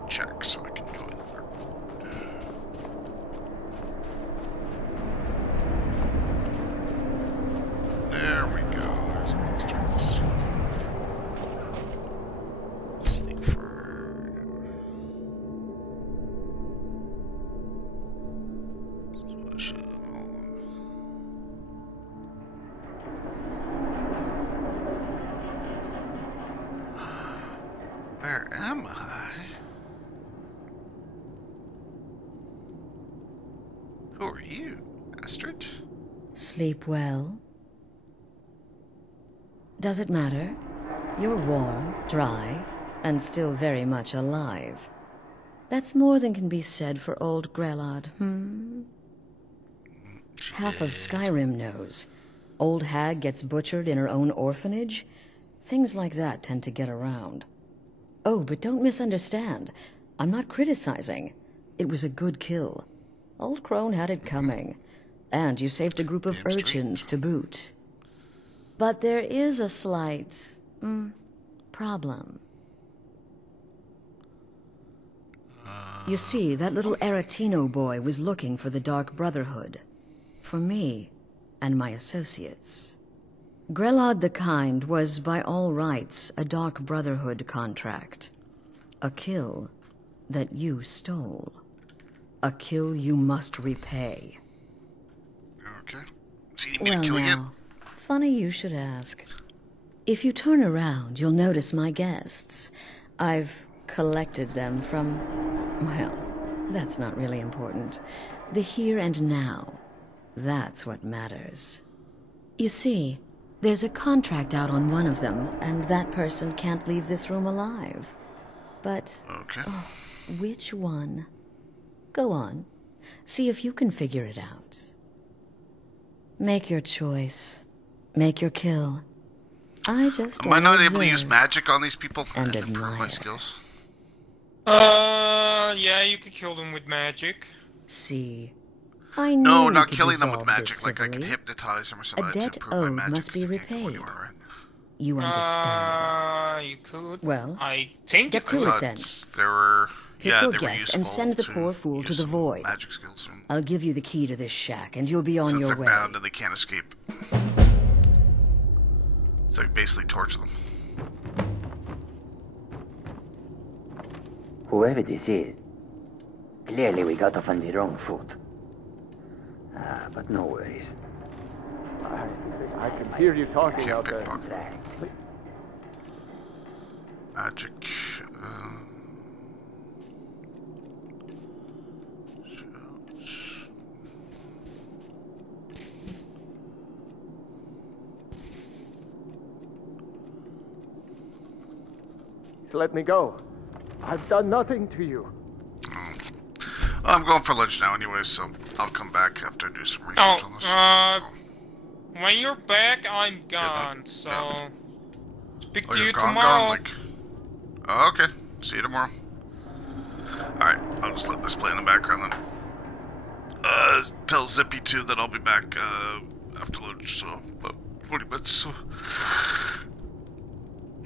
Check so I can join the group. There we go. There's a place to rest. Sleep first. bastard. Sleep well? Does it matter? You're warm, dry, and still very much alive. That's more than can be said for old Grelod, Half of Skyrim knows. Old hag gets butchered in her own orphanage. Things like that tend to get around. Oh, but don't misunderstand. I'm not criticizing. It was a good kill. Old Crone had it coming. And you saved a group of urchins to boot. But there is a slight... problem. You see, that little Aretino boy was looking for the Dark Brotherhood. For me and my associates. Grelod the Kind was, by all rights, a Dark Brotherhood contract. A kill that you stole. A kill you must repay. Okay. So you need me to kill again? Funny you should ask. If you turn around, you'll notice my guests. I've collected them from... well, that's not really important. The here and now. That's what matters. You see, there's a contract out on one of them, and that person can't leave this room alive. But... okay. Oh, which one? Go on. See if you can figure it out. Make your choice. Make your kill. I just... Am I not able to use magic on these people and improve my skills? Yeah, you could kill them with magic. See, I knew no, you not could killing them with resolve magic. this Like I could civilly. hypnotize them or something A to debt improve my owed magic. must be repaid. You understand You could. Well, I think get you to could. it then. There were, Pick yeah, your they were guess useful and send the to poor fool to use the some void. magic skills. I'll give you the key to this shack, and you'll be on Since your they're way. bound and they can't escape. So I basically torture them. Whoever this is, clearly we got off on the wrong foot. But no worries. I can hear you talking out there. Magic. Let me go. I've done nothing to you. I'm going for lunch now anyway, so I'll come back after I do some research on this. When you're back, I'm gone, so... Speak to you're you gone, tomorrow. like... Oh, okay. See you tomorrow. Alright, I'll just let this play in the background then. Tell Zippy too that I'll be back after lunch, so about 40 minutes, so...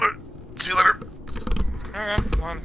Alright, see you later. Okay, come on.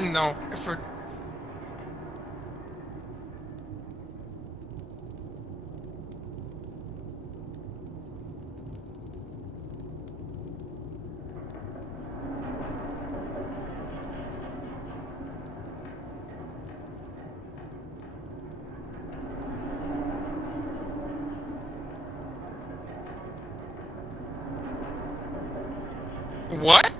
No, effort. What?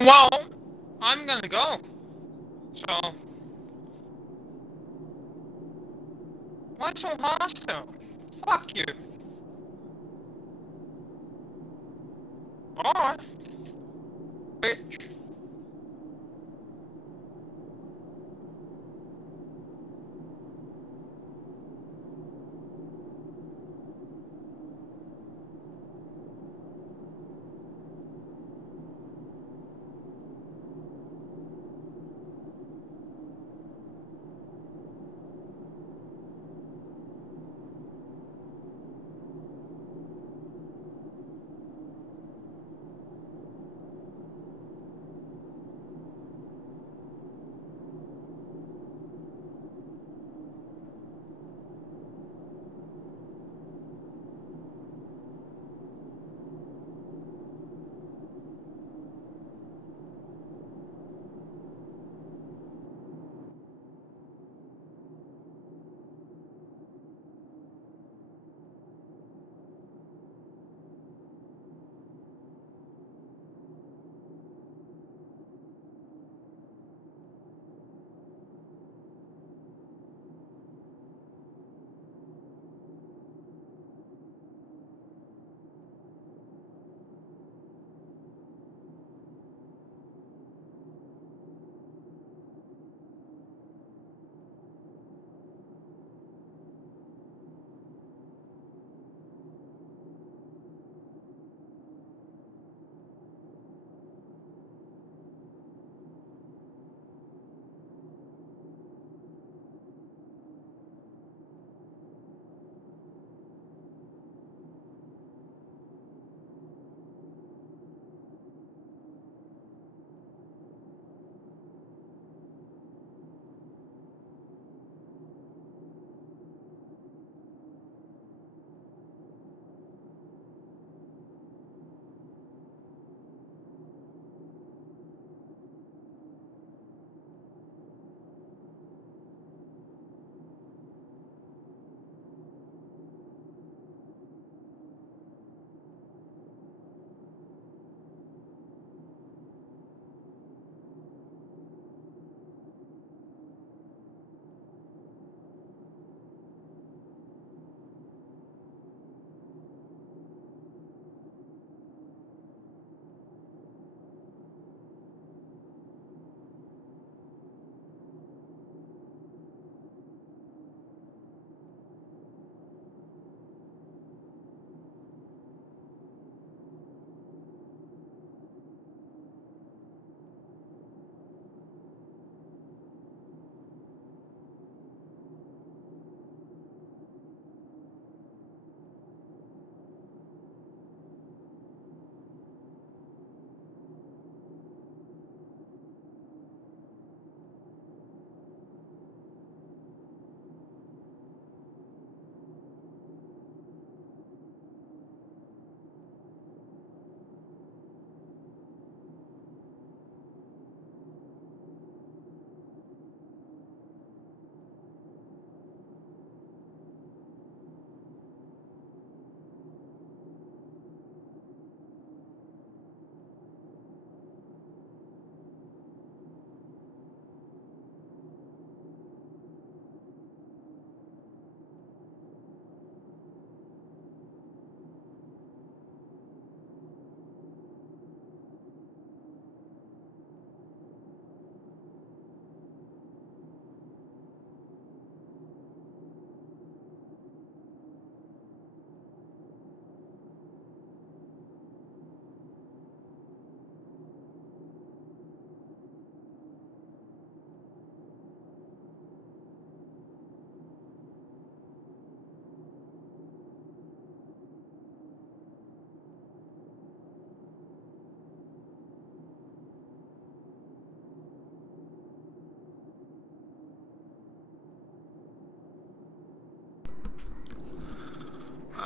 Well, I'm gonna go. So... Why so hostile? Fuck you. Alright. Bitch.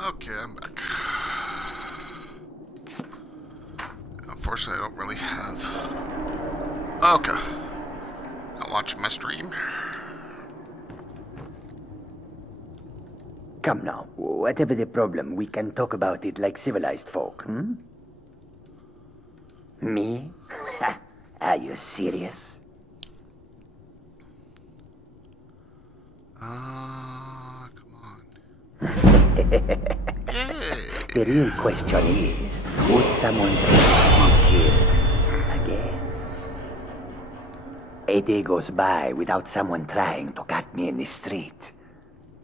Okay, I'm back. Unfortunately, I don't really have... Okay. I'm watching my stream. Come now, whatever the problem, we can talk about it like civilized folk, hmm? Me? Are you serious? Come on. The real question is, would someone be killed again? A day goes by without someone trying to cut me in the street.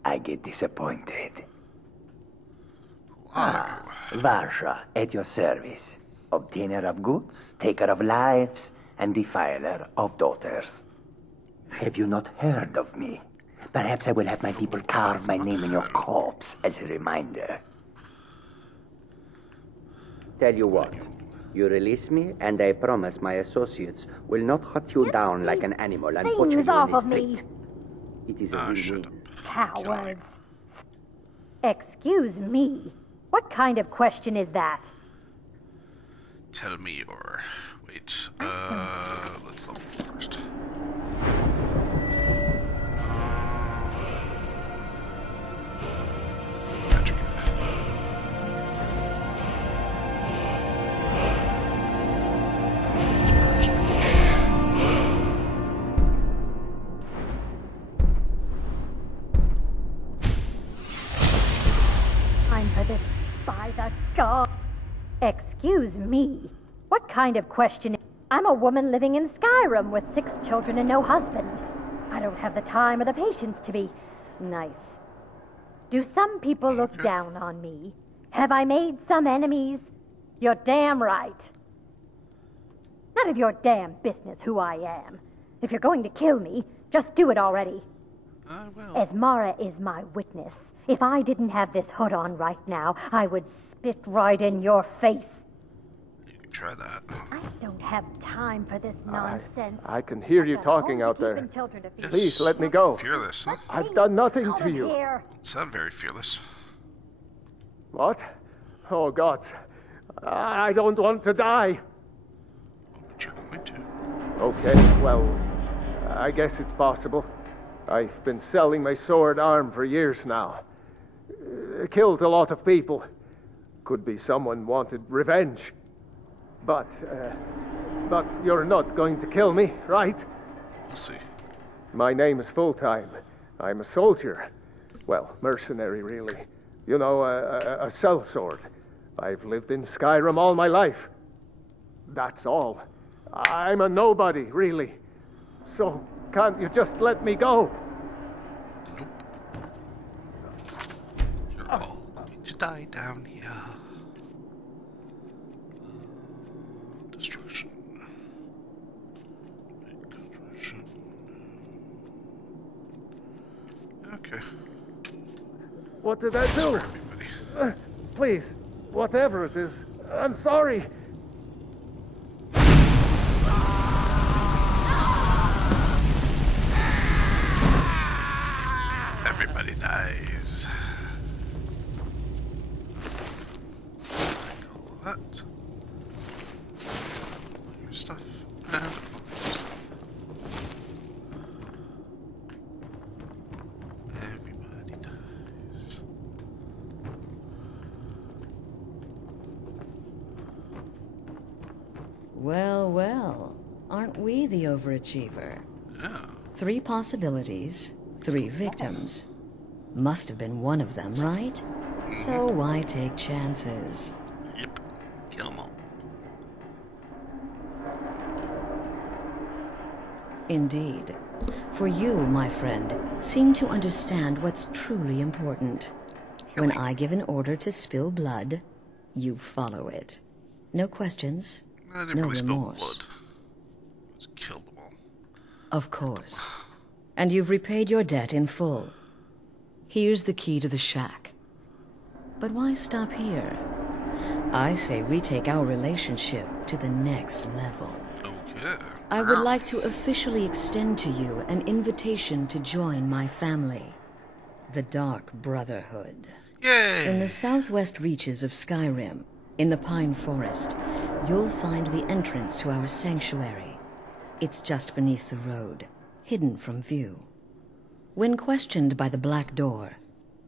I get disappointed. Varsha, at your service. Obtainer of goods, taker of lives, and defiler of daughters. Have you not heard of me? Perhaps I will have my people carve my name in your corpse as a reminder. Tell you what, you release me, and I promise my associates will not hunt you down like an animal and butcher you in the street. It is a win-win. Cowards. Excuse me. What kind of question is that? Tell me or... Wait, let's level first. Magic. Time for this, by the god. Excuse me. What kind of question? I'm a woman living in Skyrim with 6 children and no husband. I don't have the time or the patience to be nice. Do some people look down on me? Have I made some enemies? You're damn right. None of your damn business who I am. If you're going to kill me, just do it already. I will. Esmara is my witness. If I didn't have this hood on right now, I would spit right in your face. You can try that. I don't have time for this nonsense. I can hear you talking out there. Please let me go. Fearless, huh? I've done nothing to you. Don't sound very fearless. What? Oh, God. I don't want to die. But you're going to. Okay, well, I guess it's possible. I've been selling my sword arm for years now. Killed a lot of people. Could be someone wanted revenge. But you're not going to kill me, right? We'll see. My name is Full-Time. I'm a soldier. Well, mercenary, really. You know, a sellsword. I've lived in Skyrim all my life. That's all. I'm a nobody, really. So, can't you just let me go? Nope. You're all going to die down here. Destruction. Destruction. Okay. What did I do? Please, whatever it is, I'm sorry. Everybody dies. Take all that. All your stuff. And all your stuff. Everybody dies. Well, well. Aren't we the overachiever? Yeah. 3 possibilities, 3 victims. Must have been one of them, right? So why take chances? Yep. Kill them all. Indeed. For you, my friend, seem to understand what's truly important. When I give an order to spill blood, you follow it. No questions, I didn't no really spill remorse. blood. Just killed them all. Of course. And you've repaid your debt in full. Here's the key to the shack. But why stop here? I say we take our relationship to the next level. Okay. I would like to officially extend to you an invitation to join my family, the Dark Brotherhood. Yay! In the southwest reaches of Skyrim, in the Pine Forest, you'll find the entrance to our sanctuary. It's just beneath the road, hidden from view. When questioned by the Black Door,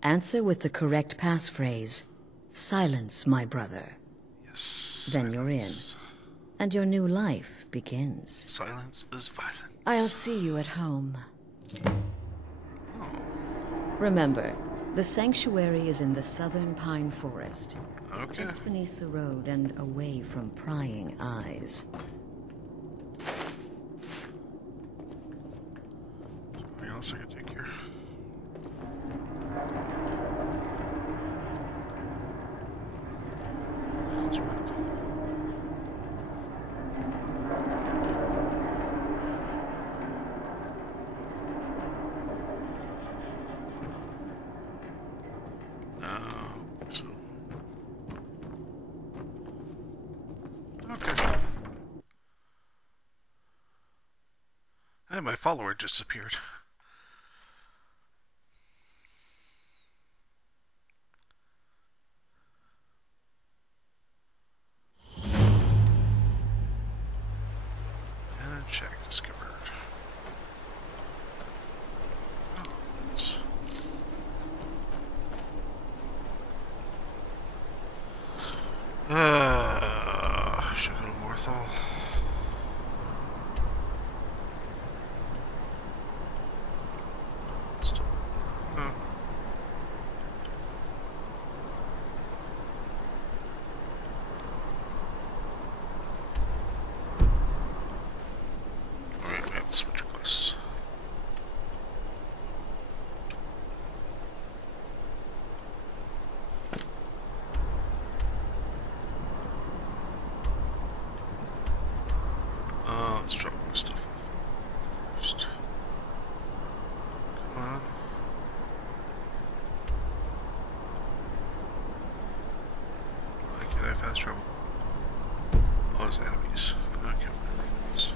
answer with the correct passphrase, "Silence, my brother." Yes. Then you're in. and your new life begins. Silence is violence. I'll see you at home. Remember, the sanctuary is in the southern pine forest. Okay. Just beneath the road and away from prying eyes. Something else I can take here. That's right. And my follower disappeared. And check discovered. Should go to Morthal. Let's drop my stuff off first. Come on. Why can't I fast travel? Oh, it's enemies. Okay, enemies.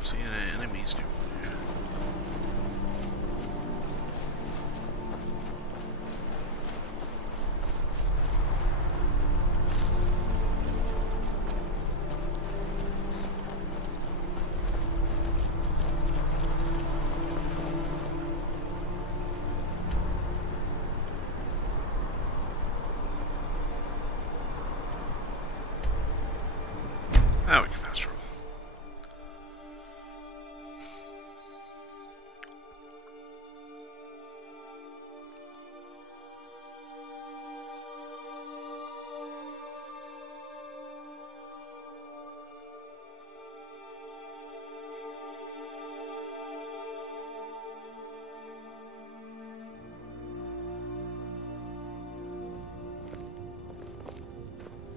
See any enemies near here? Now we can fast travel.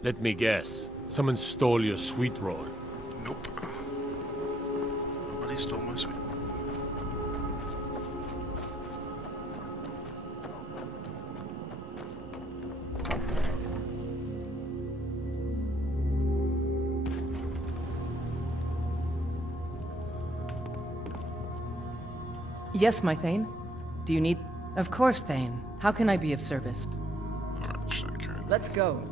Let me guess. Someone stole your sweet roll. Nope. Nobody stole my sweet roll. Yes, my Thane. Do you need... Of course, Thane. How can I be of service? Let's go.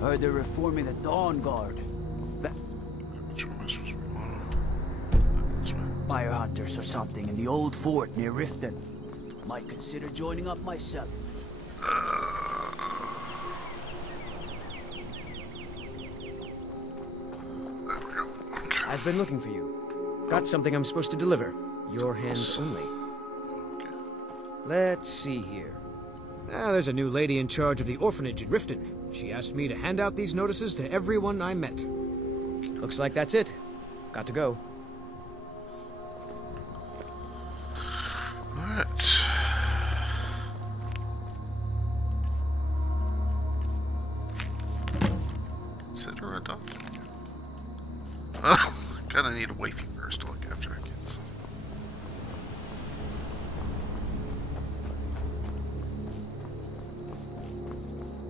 Heard they're reforming the Dawn Guard. Fire hunters or something in the old fort near Riften. Might consider joining up myself. I've been looking for you. Got something I'm supposed to deliver. Your hands only. Let's see here. There's a new lady in charge of the orphanage in Riften. She asked me to hand out these notices to everyone I met. Looks like that's it. Got to go. Alright. Consider adopting. Oh, kinda need a wifey first to look after our kids.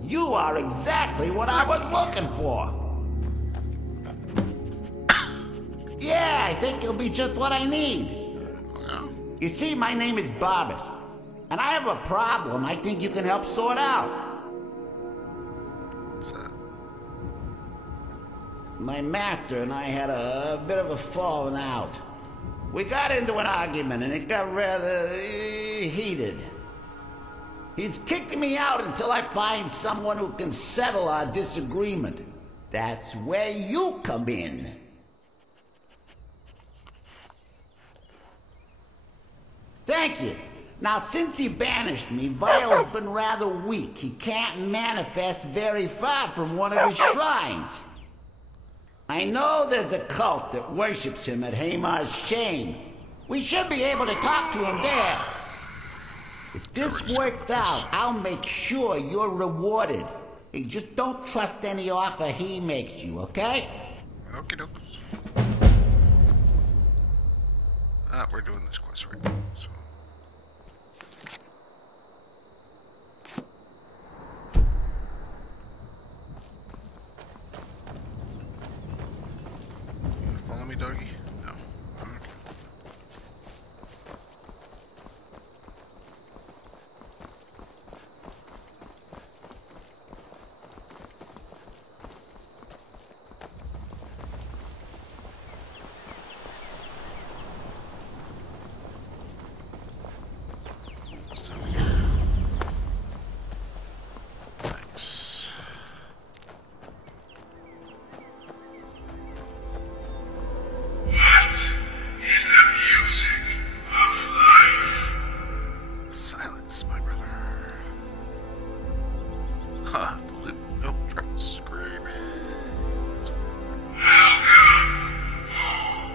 You are exactly what I was looking for. Yeah, I think you'll be just what I need. You see, my name is Barbas, and I have a problem I think you can help sort out. What's that? My master and I had a bit of a falling out. We got into an argument, and it got rather heated. He's kicked me out until I find someone who can settle our disagreement. That's where you come in. Thank you. Now, since he banished me, Vile's been rather weak. He can't manifest very far from one of his shrines. I know there's a cult that worships him at Hamar's Shame. We should be able to talk to him there. If this works out, I'll make sure you're rewarded. Hey, just don't trust any offer he makes you, okay? Okie dokes. We're doing this quest right now, so. You gonna follow me, doggy? No. Okay. Nice. What is the music of life? Silence, my brother. Ha, the little no trying to scream. Welcome home.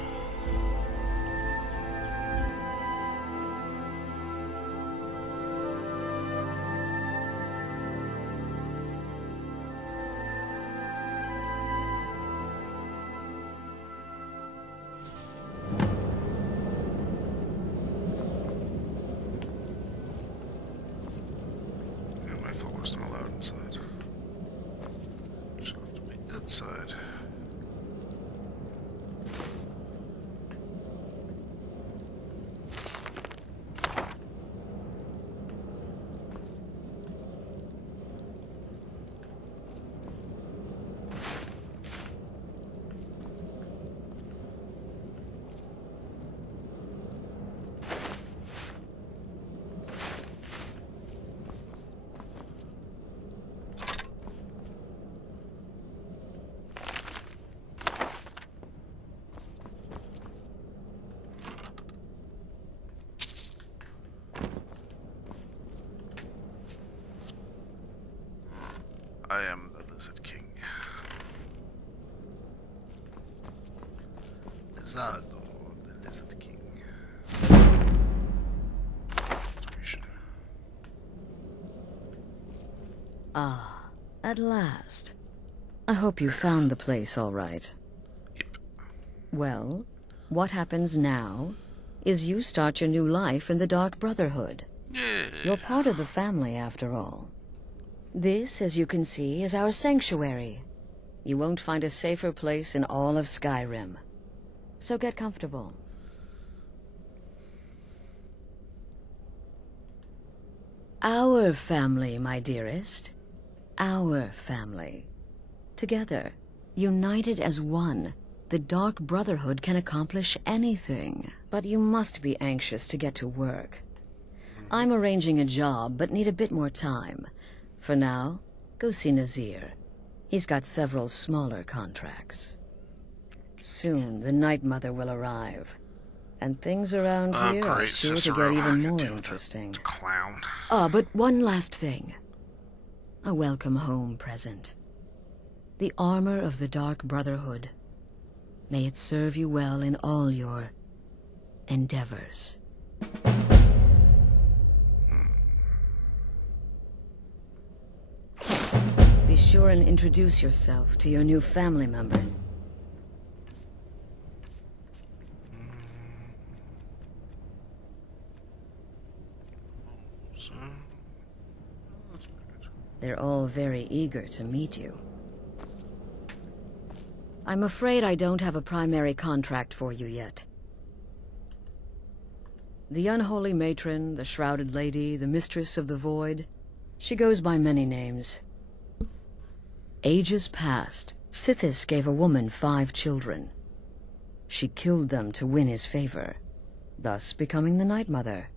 And my followers not allowed inside. She'll have to be outside. I am the Lizard King. Lizardo, the Lizard King. Ah, at last. I hope you found the place all right. Yep. Well, what happens now is you start your new life in the Dark Brotherhood. Yeah. You're part of the family, after all. This, as you can see, is our sanctuary. You won't find a safer place in all of Skyrim. So get comfortable. Our family, my dearest. Our family. Together, united as one, the Dark Brotherhood can accomplish anything. But you must be anxious to get to work. I'm arranging a job, but need a bit more time. For now, go see Nazir. He's got several smaller contracts. Soon, the Night Mother will arrive. And things around here are great, sure to Cicero. get even You more deal with interesting. that clown. Ah, but one last thing. A welcome home present. The armor of the Dark Brotherhood. May it serve you well in all your endeavors. Be sure and introduce yourself to your new family members. They're all very eager to meet you. I'm afraid I don't have a primary contract for you yet. The Unholy Matron, the Shrouded Lady, the Mistress of the Void, she goes by many names. Ages past, Sithis gave a woman 5 children. She killed them to win his favor, thus becoming the Night Mother.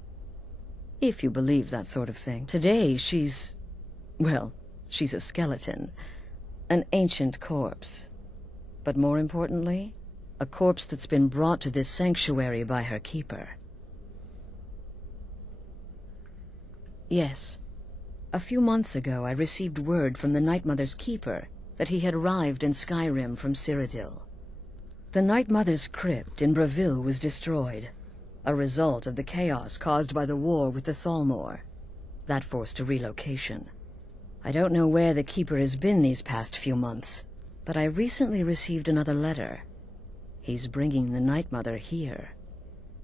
If you believe that sort of thing. Today, she's... well, she's a skeleton. An ancient corpse. But more importantly, a corpse that's been brought to this sanctuary by her keeper. Yes. A few months ago, I received word from the Night Mother's keeper that he had arrived in Skyrim from Cyrodiil. The Night Mother's crypt in Bravil was destroyed, a result of the chaos caused by the war with the Thalmor. That forced a relocation. I don't know where the keeper has been these past few months, but I recently received another letter. He's bringing the Night Mother here.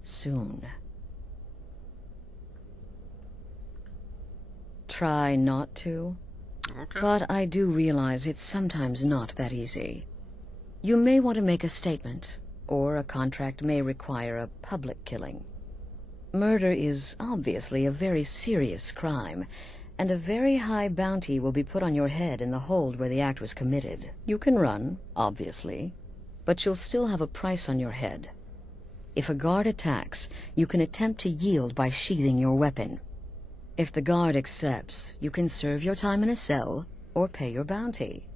Soon. Try not to. Okay. But I do realize it's sometimes not that easy. You may want to make a statement, or a contract may require a public killing. Murder is obviously a very serious crime, and a very high bounty will be put on your head in the hold where the act was committed. You can run, obviously, but you'll still have a price on your head. If a guard attacks, you can attempt to yield by sheathing your weapon. If the guard accepts, you can serve your time in a cell, or pay your bounty.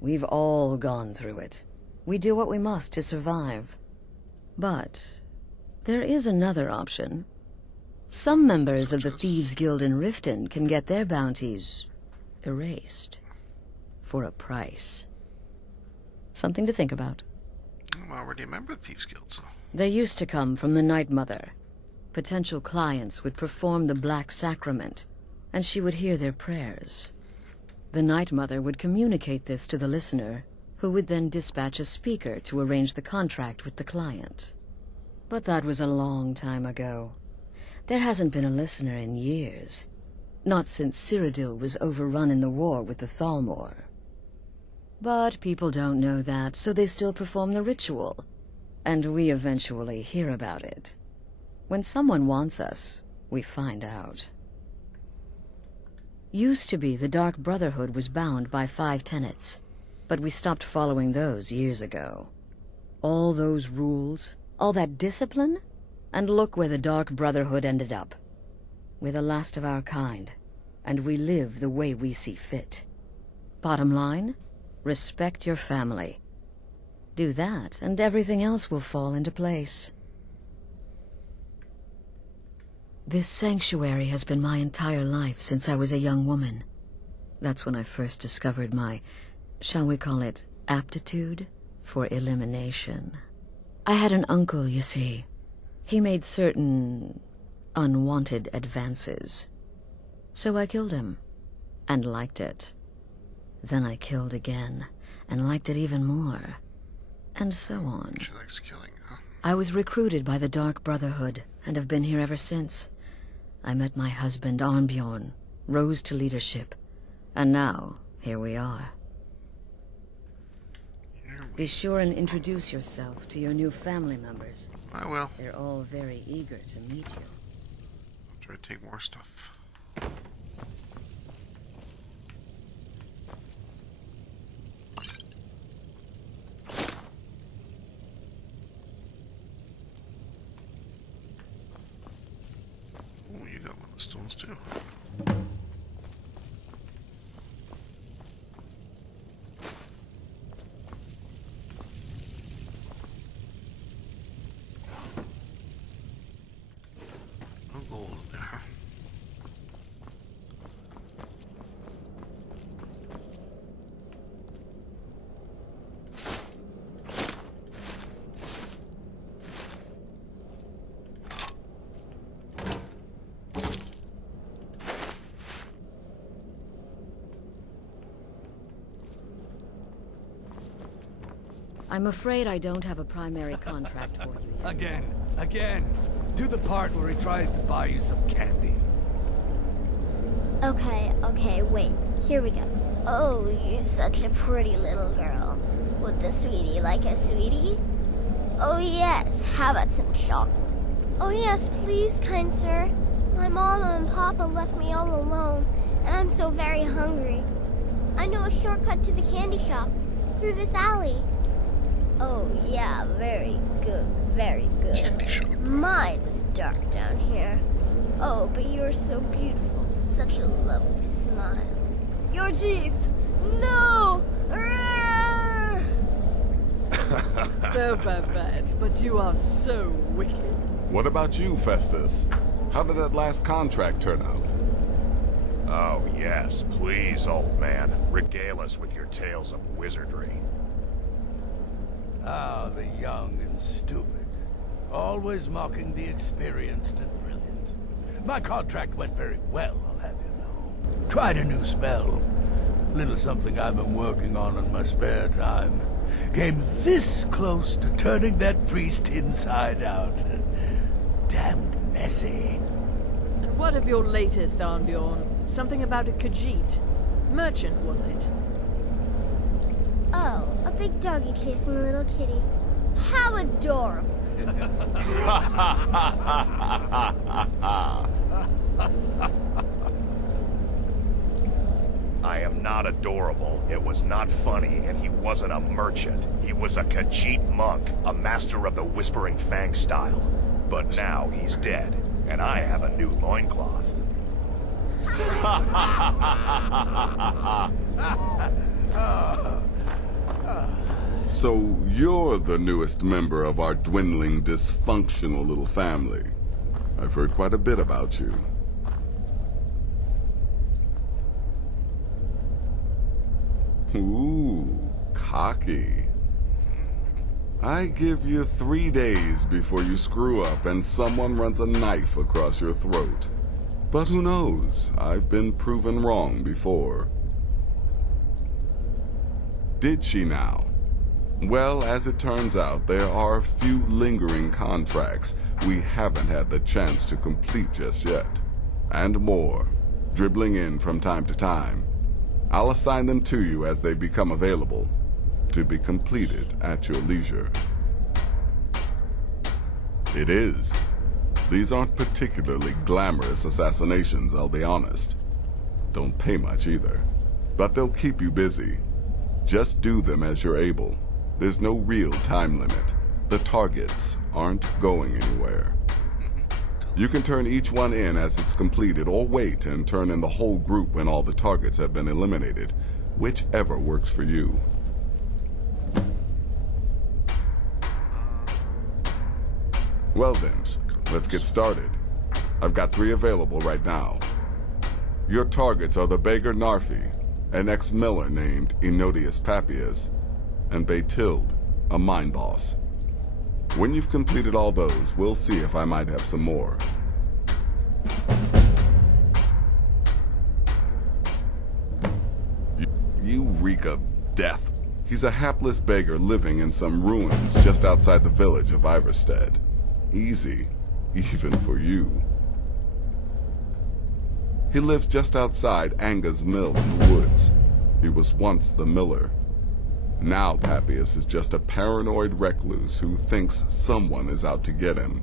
We've all gone through it. We do what we must to survive. But there is another option. Some members of the Thieves Guild in Riften can get their bounties erased for a price. Something to think about. I'm already a member of Thieves Guild, so... They used to come from the Night Mother. Potential clients would perform the Black Sacrament, and she would hear their prayers. The Night Mother would communicate this to the listener, who would then dispatch a speaker to arrange the contract with the client. But that was a long time ago. There hasn't been a listener in years. Not since Cyrodiil was overrun in the war with the Thalmor. But people don't know that, so they still perform the ritual. And we eventually hear about it. When someone wants us, we find out. Used to be the Dark Brotherhood was bound by 5 tenets, but we stopped following those years ago. All those rules, all that discipline, and look where the Dark Brotherhood ended up. We're the last of our kind, and we live the way we see fit. Bottom line, respect your family. Do that, and everything else will fall into place. This sanctuary has been my entire life since I was a young woman. That's when I first discovered my, shall we call it, aptitude for elimination. I had an uncle, you see. He made certain unwanted advances. So I killed him, and liked it. Then I killed again, and liked it even more. And so on. She likes killing, huh? I was recruited by the Dark Brotherhood, and have been here ever since. I met my husband, Arnbjorn, rose to leadership, and now, here we are. Be sure and introduce yourself to your new family members. I will. They're all very eager to meet you. I'll try to take more stuff. Oh, you got one Stones too. No gold in there. I'm afraid I don't have a primary contract for you yet. Again. Do the part where he tries to buy you some candy. Okay, wait. Here we go. Oh, you're such a pretty little girl. Would the sweetie like a sweetie? Oh yes, how about some chocolate? Oh yes, please, kind sir. My mama and papa left me all alone, and I'm so very hungry. I know a shortcut to the candy shop, through this alley. Oh yeah, very good, very good. Candy shop. Mine's dark down here. Oh, but you're so beautiful, such a lovely smile. Your teeth! No! No, Babette, but you are so wicked. What about you, Festus? How did that last contract turn out? Oh, yes, please, old man. Regale us with your tales of wizardry. Ah, the young and stupid. Always mocking the experienced and brilliant. My contract went very well, I'll have you know. Tried a new spell. Little something I've been working on in my spare time. Came this close to turning that priest inside out. Damned messy. And what of your latest, Arnbjorn? Something about a Khajiit. Merchant, was it? Oh, a big doggy chasing a little kitty. How adorable. I am not adorable. It was not funny, and he wasn't a merchant. He was a Khajiit monk, a master of the Whispering Fang style. But now he's dead, and I have a new loincloth. So you're the newest member of our dwindling, dysfunctional little family. I've heard quite a bit about you. Ooh, cocky. I give you 3 days before you screw up and someone runs a knife across your throat. But who knows? I've been proven wrong before. Did she now? Well, as it turns out, there are a few lingering contracts we haven't had the chance to complete just yet. And more, dribbling in from time to time. I'll assign them to you as they become available, to be completed at your leisure. It is. These aren't particularly glamorous assassinations, I'll be honest. Don't pay much either. But they'll keep you busy. Just do them as you're able. There's no real time limit. The targets aren't going anywhere. You can turn each one in as it's completed, or wait and turn in the whole group when all the targets have been eliminated. Whichever works for you. Well then, let's get started. I've got 3 available right now. Your targets are the beggar Narfi, an ex-miller named Enodius Papias, and Baytild, a mine boss. When you've completed all those, we'll see if I might have some more. You reek of death. He's a hapless beggar living in some ruins just outside the village of Iverstead. Easy, even for you. He lives just outside Anga's mill in the woods. He was once the miller. Now Papias is just a paranoid recluse who thinks someone is out to get him.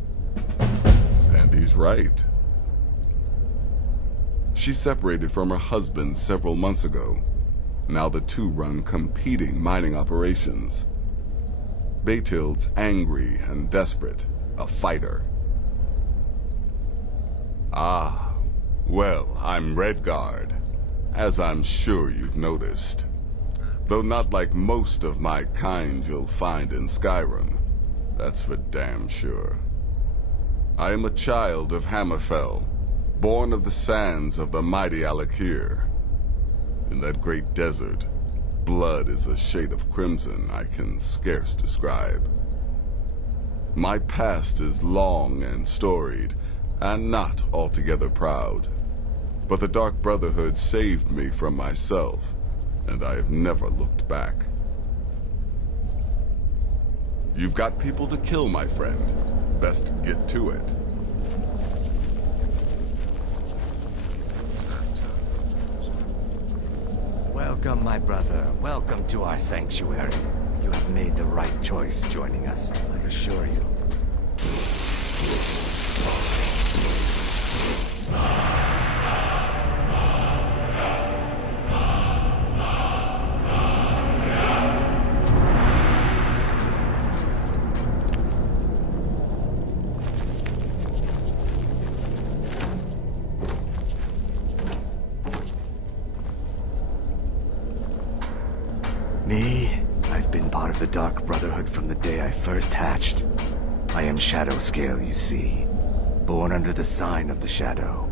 And he's right. She separated from her husband several months ago. Now the two run competing mining operations. Baytild's angry and desperate, a fighter. Ah, Well, I'm Redguard, as I'm sure you've noticed. Though not like most of my kind you'll find in Skyrim. That's for damn sure. I am a child of Hammerfell, born of the sands of the mighty Alakir. In that great desert, blood is a shade of crimson I can scarce describe. My past is long and storied, and not altogether proud. But the Dark Brotherhood saved me from myself, and I have never looked back. You've got people to kill, my friend. Best get to it. Welcome, my brother. Welcome to our sanctuary. You have made the right choice joining us, I assure you. Me? I've been part of the Dark Brotherhood from the day I first hatched. I am Shadow Scale, you see. Born under the sign of the Shadow.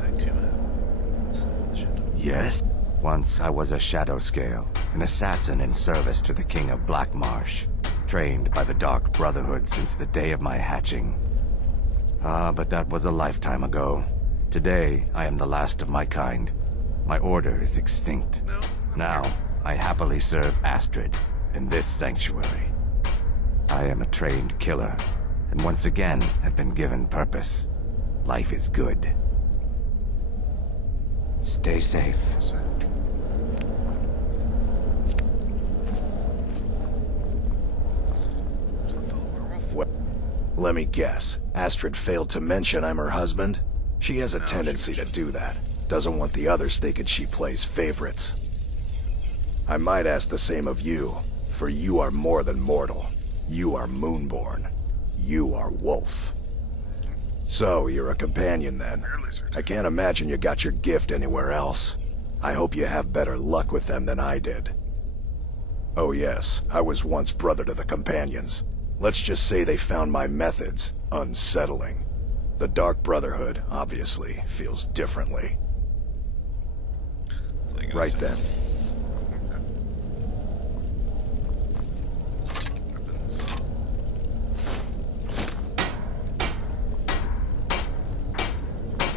I too have sign of the Shadow. Yes? Once I was a Shadow Scale, an assassin in service to the King of Blackmarsh. Trained by the Dark Brotherhood since the day of my hatching. But that was a lifetime ago. Today, I am the last of my kind. My order is extinct. Now, I happily serve Astrid in this sanctuary. I am a trained killer, and once again have been given purpose. Life is good. Stay safe. Well, let me guess. Astrid failed to mention I'm her husband? She has a tendency to do that. Doesn't want the others thinking she plays favorites. I might ask the same of you, for you are more than mortal. You are Moonborn. You are Wolf. So, you're a companion then. I can't imagine you got your gift anywhere else. I hope you have better luck with them than I did. Oh yes, I was once brother to the companions. Let's just say they found my methods unsettling. The Dark Brotherhood, obviously, feels differently. Right then.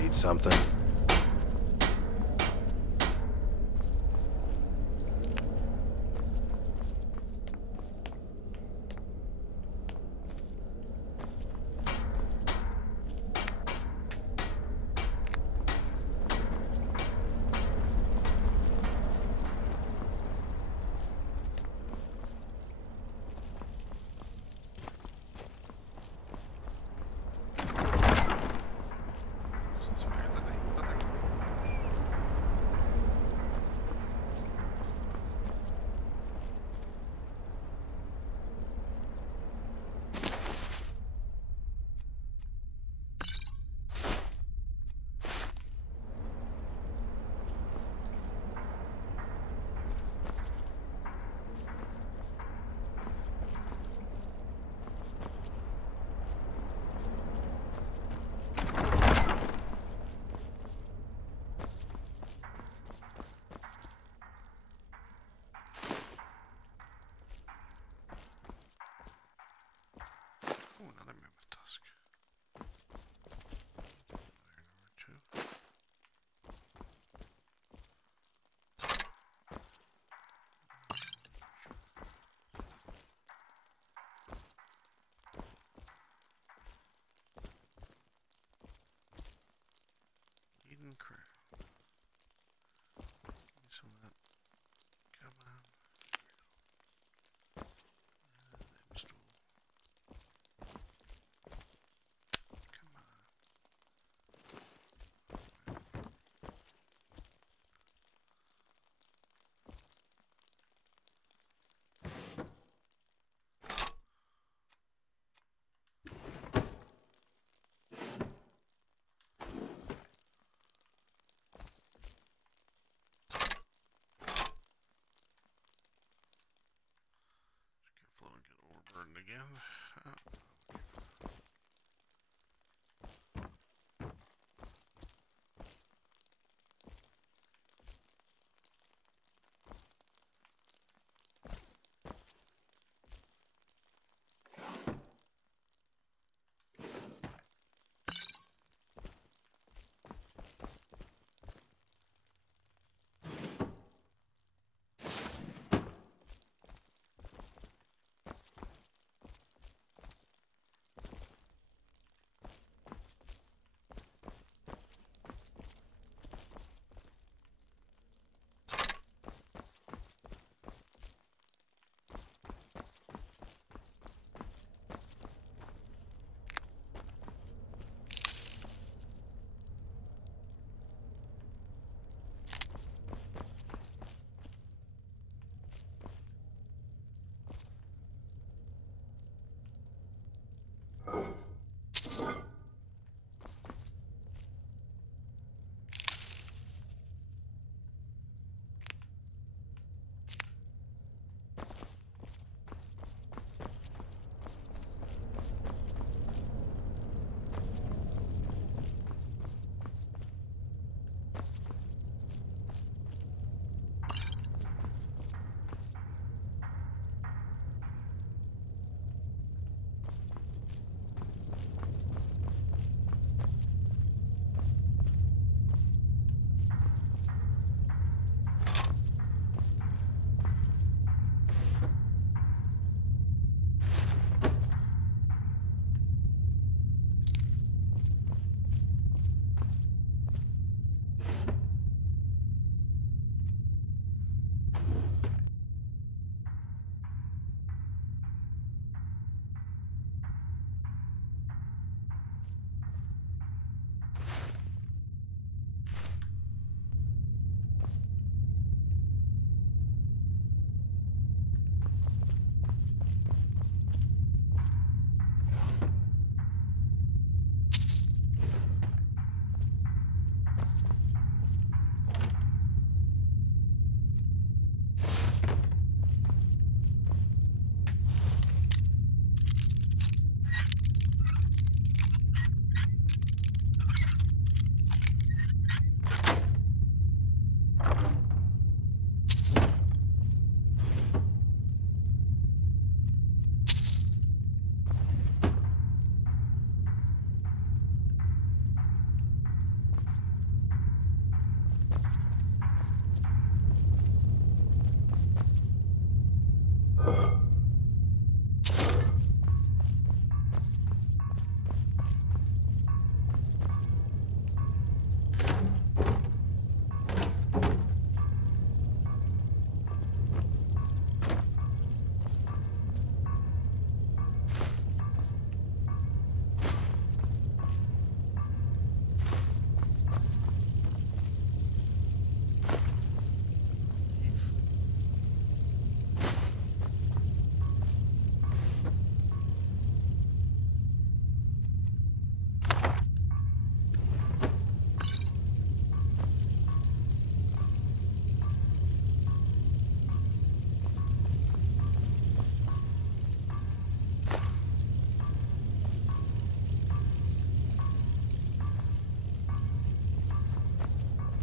Need something?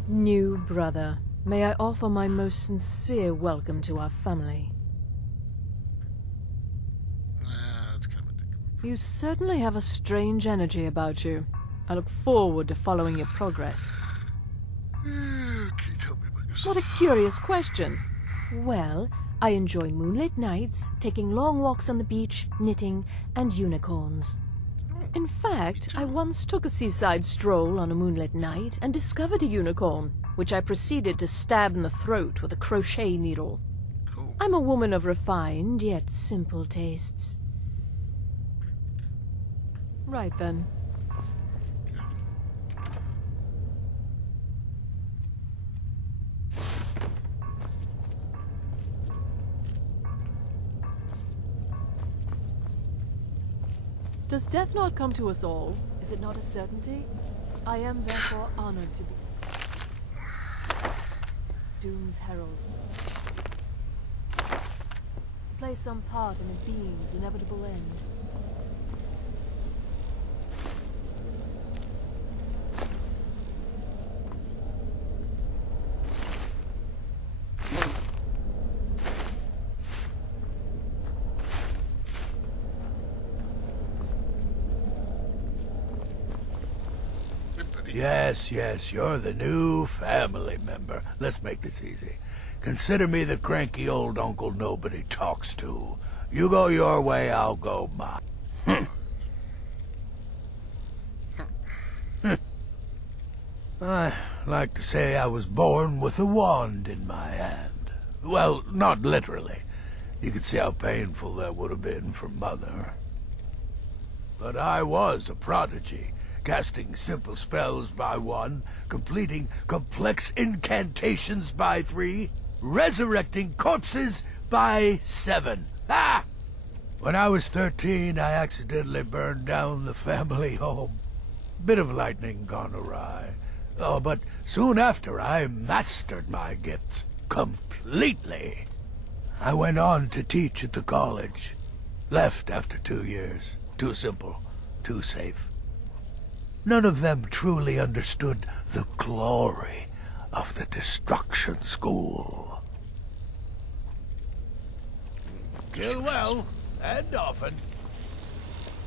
New brother, may I offer my most sincere welcome to our family. That's kind of a dick. You certainly have a strange energy about you. I look forward to following your progress. Can you tell me about yourself? What a curious question. Well, I enjoy moonlit nights, taking long walks on the beach, knitting, and unicorns. In fact, I once took a seaside stroll on a moonlit night and discovered a unicorn, which I proceeded to stab in the throat with a crochet needle. Cool. I'm a woman of refined yet simple tastes. Right then. Does death not come to us all? Is it not a certainty? I am therefore honored to be Doom's herald. Play some part in a being's inevitable end. Yes, you're the new family member. Let's make this easy. Consider me the cranky old uncle nobody talks to. You go your way, I'll go mine. I like to say I was born with a wand in my hand. Well, not literally. You can see how painful that would have been for Mother. But I was a prodigy. Casting simple spells by 1, completing complex incantations by 3, resurrecting corpses by 7. Ah! When I was 13, I accidentally burned down the family home. Bit of lightning gone awry. Oh, but soon after, I mastered my gifts completely. I went on to teach at the college. Left after 2 years. Too simple, too safe. None of them truly understood the glory of the Destruction School. Kill well, and often.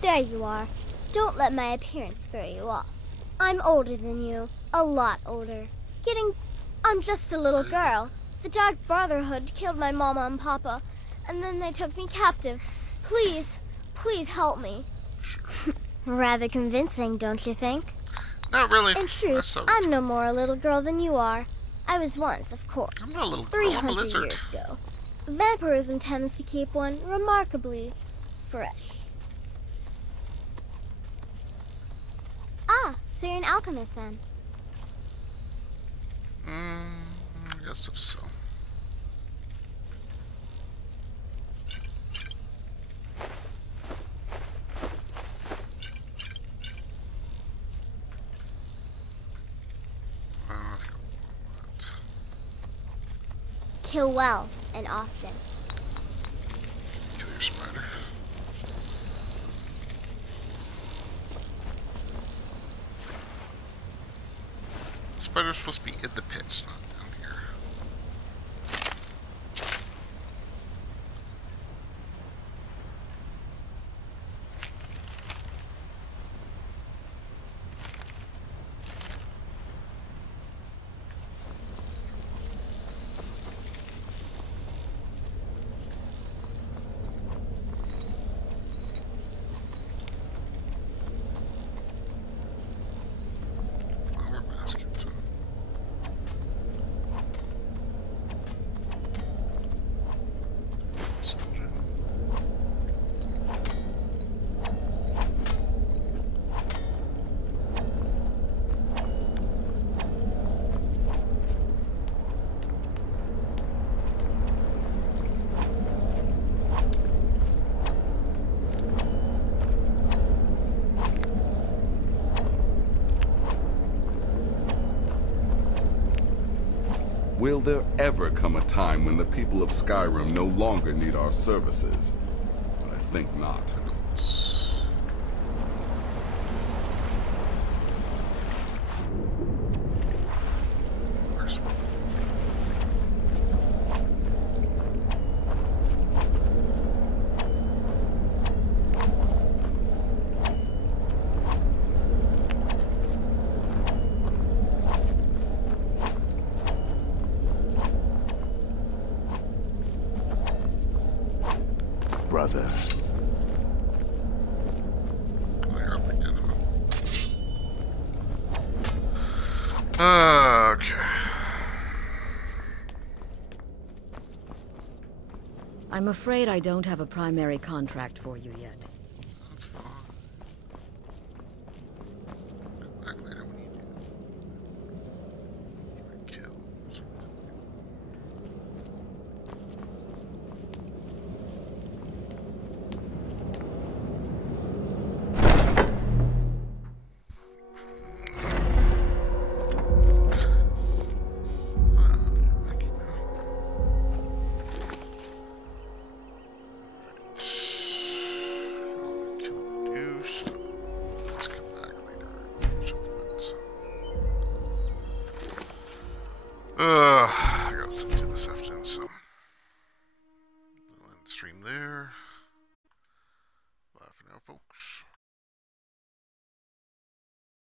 There you are. Don't let my appearance throw you off. I'm older than you. A lot older. I'm just a little girl. The Dark Brotherhood killed my mama and papa, and then they took me captive. Please, please help me. Rather convincing, don't you think? Not really. In truth, I'm no more a little girl than you are. I was once, of course. I'm not a little girl, I'm a 300 lizard. years ago. Vampirism tends to keep one remarkably fresh. Ah, so you're an alchemist then? I guess so. Kill well and often. Kill your spider. Spider's supposed to be in the pits, not down here. Will there ever come a time when the people of Skyrim no longer need our services? I think not. Brother. Okay. I'm afraid I don't have a primary contract for you yet. That's fine. Come back later when you do. Kill something. I got stuff to do this afternoon, so I'll end the stream there.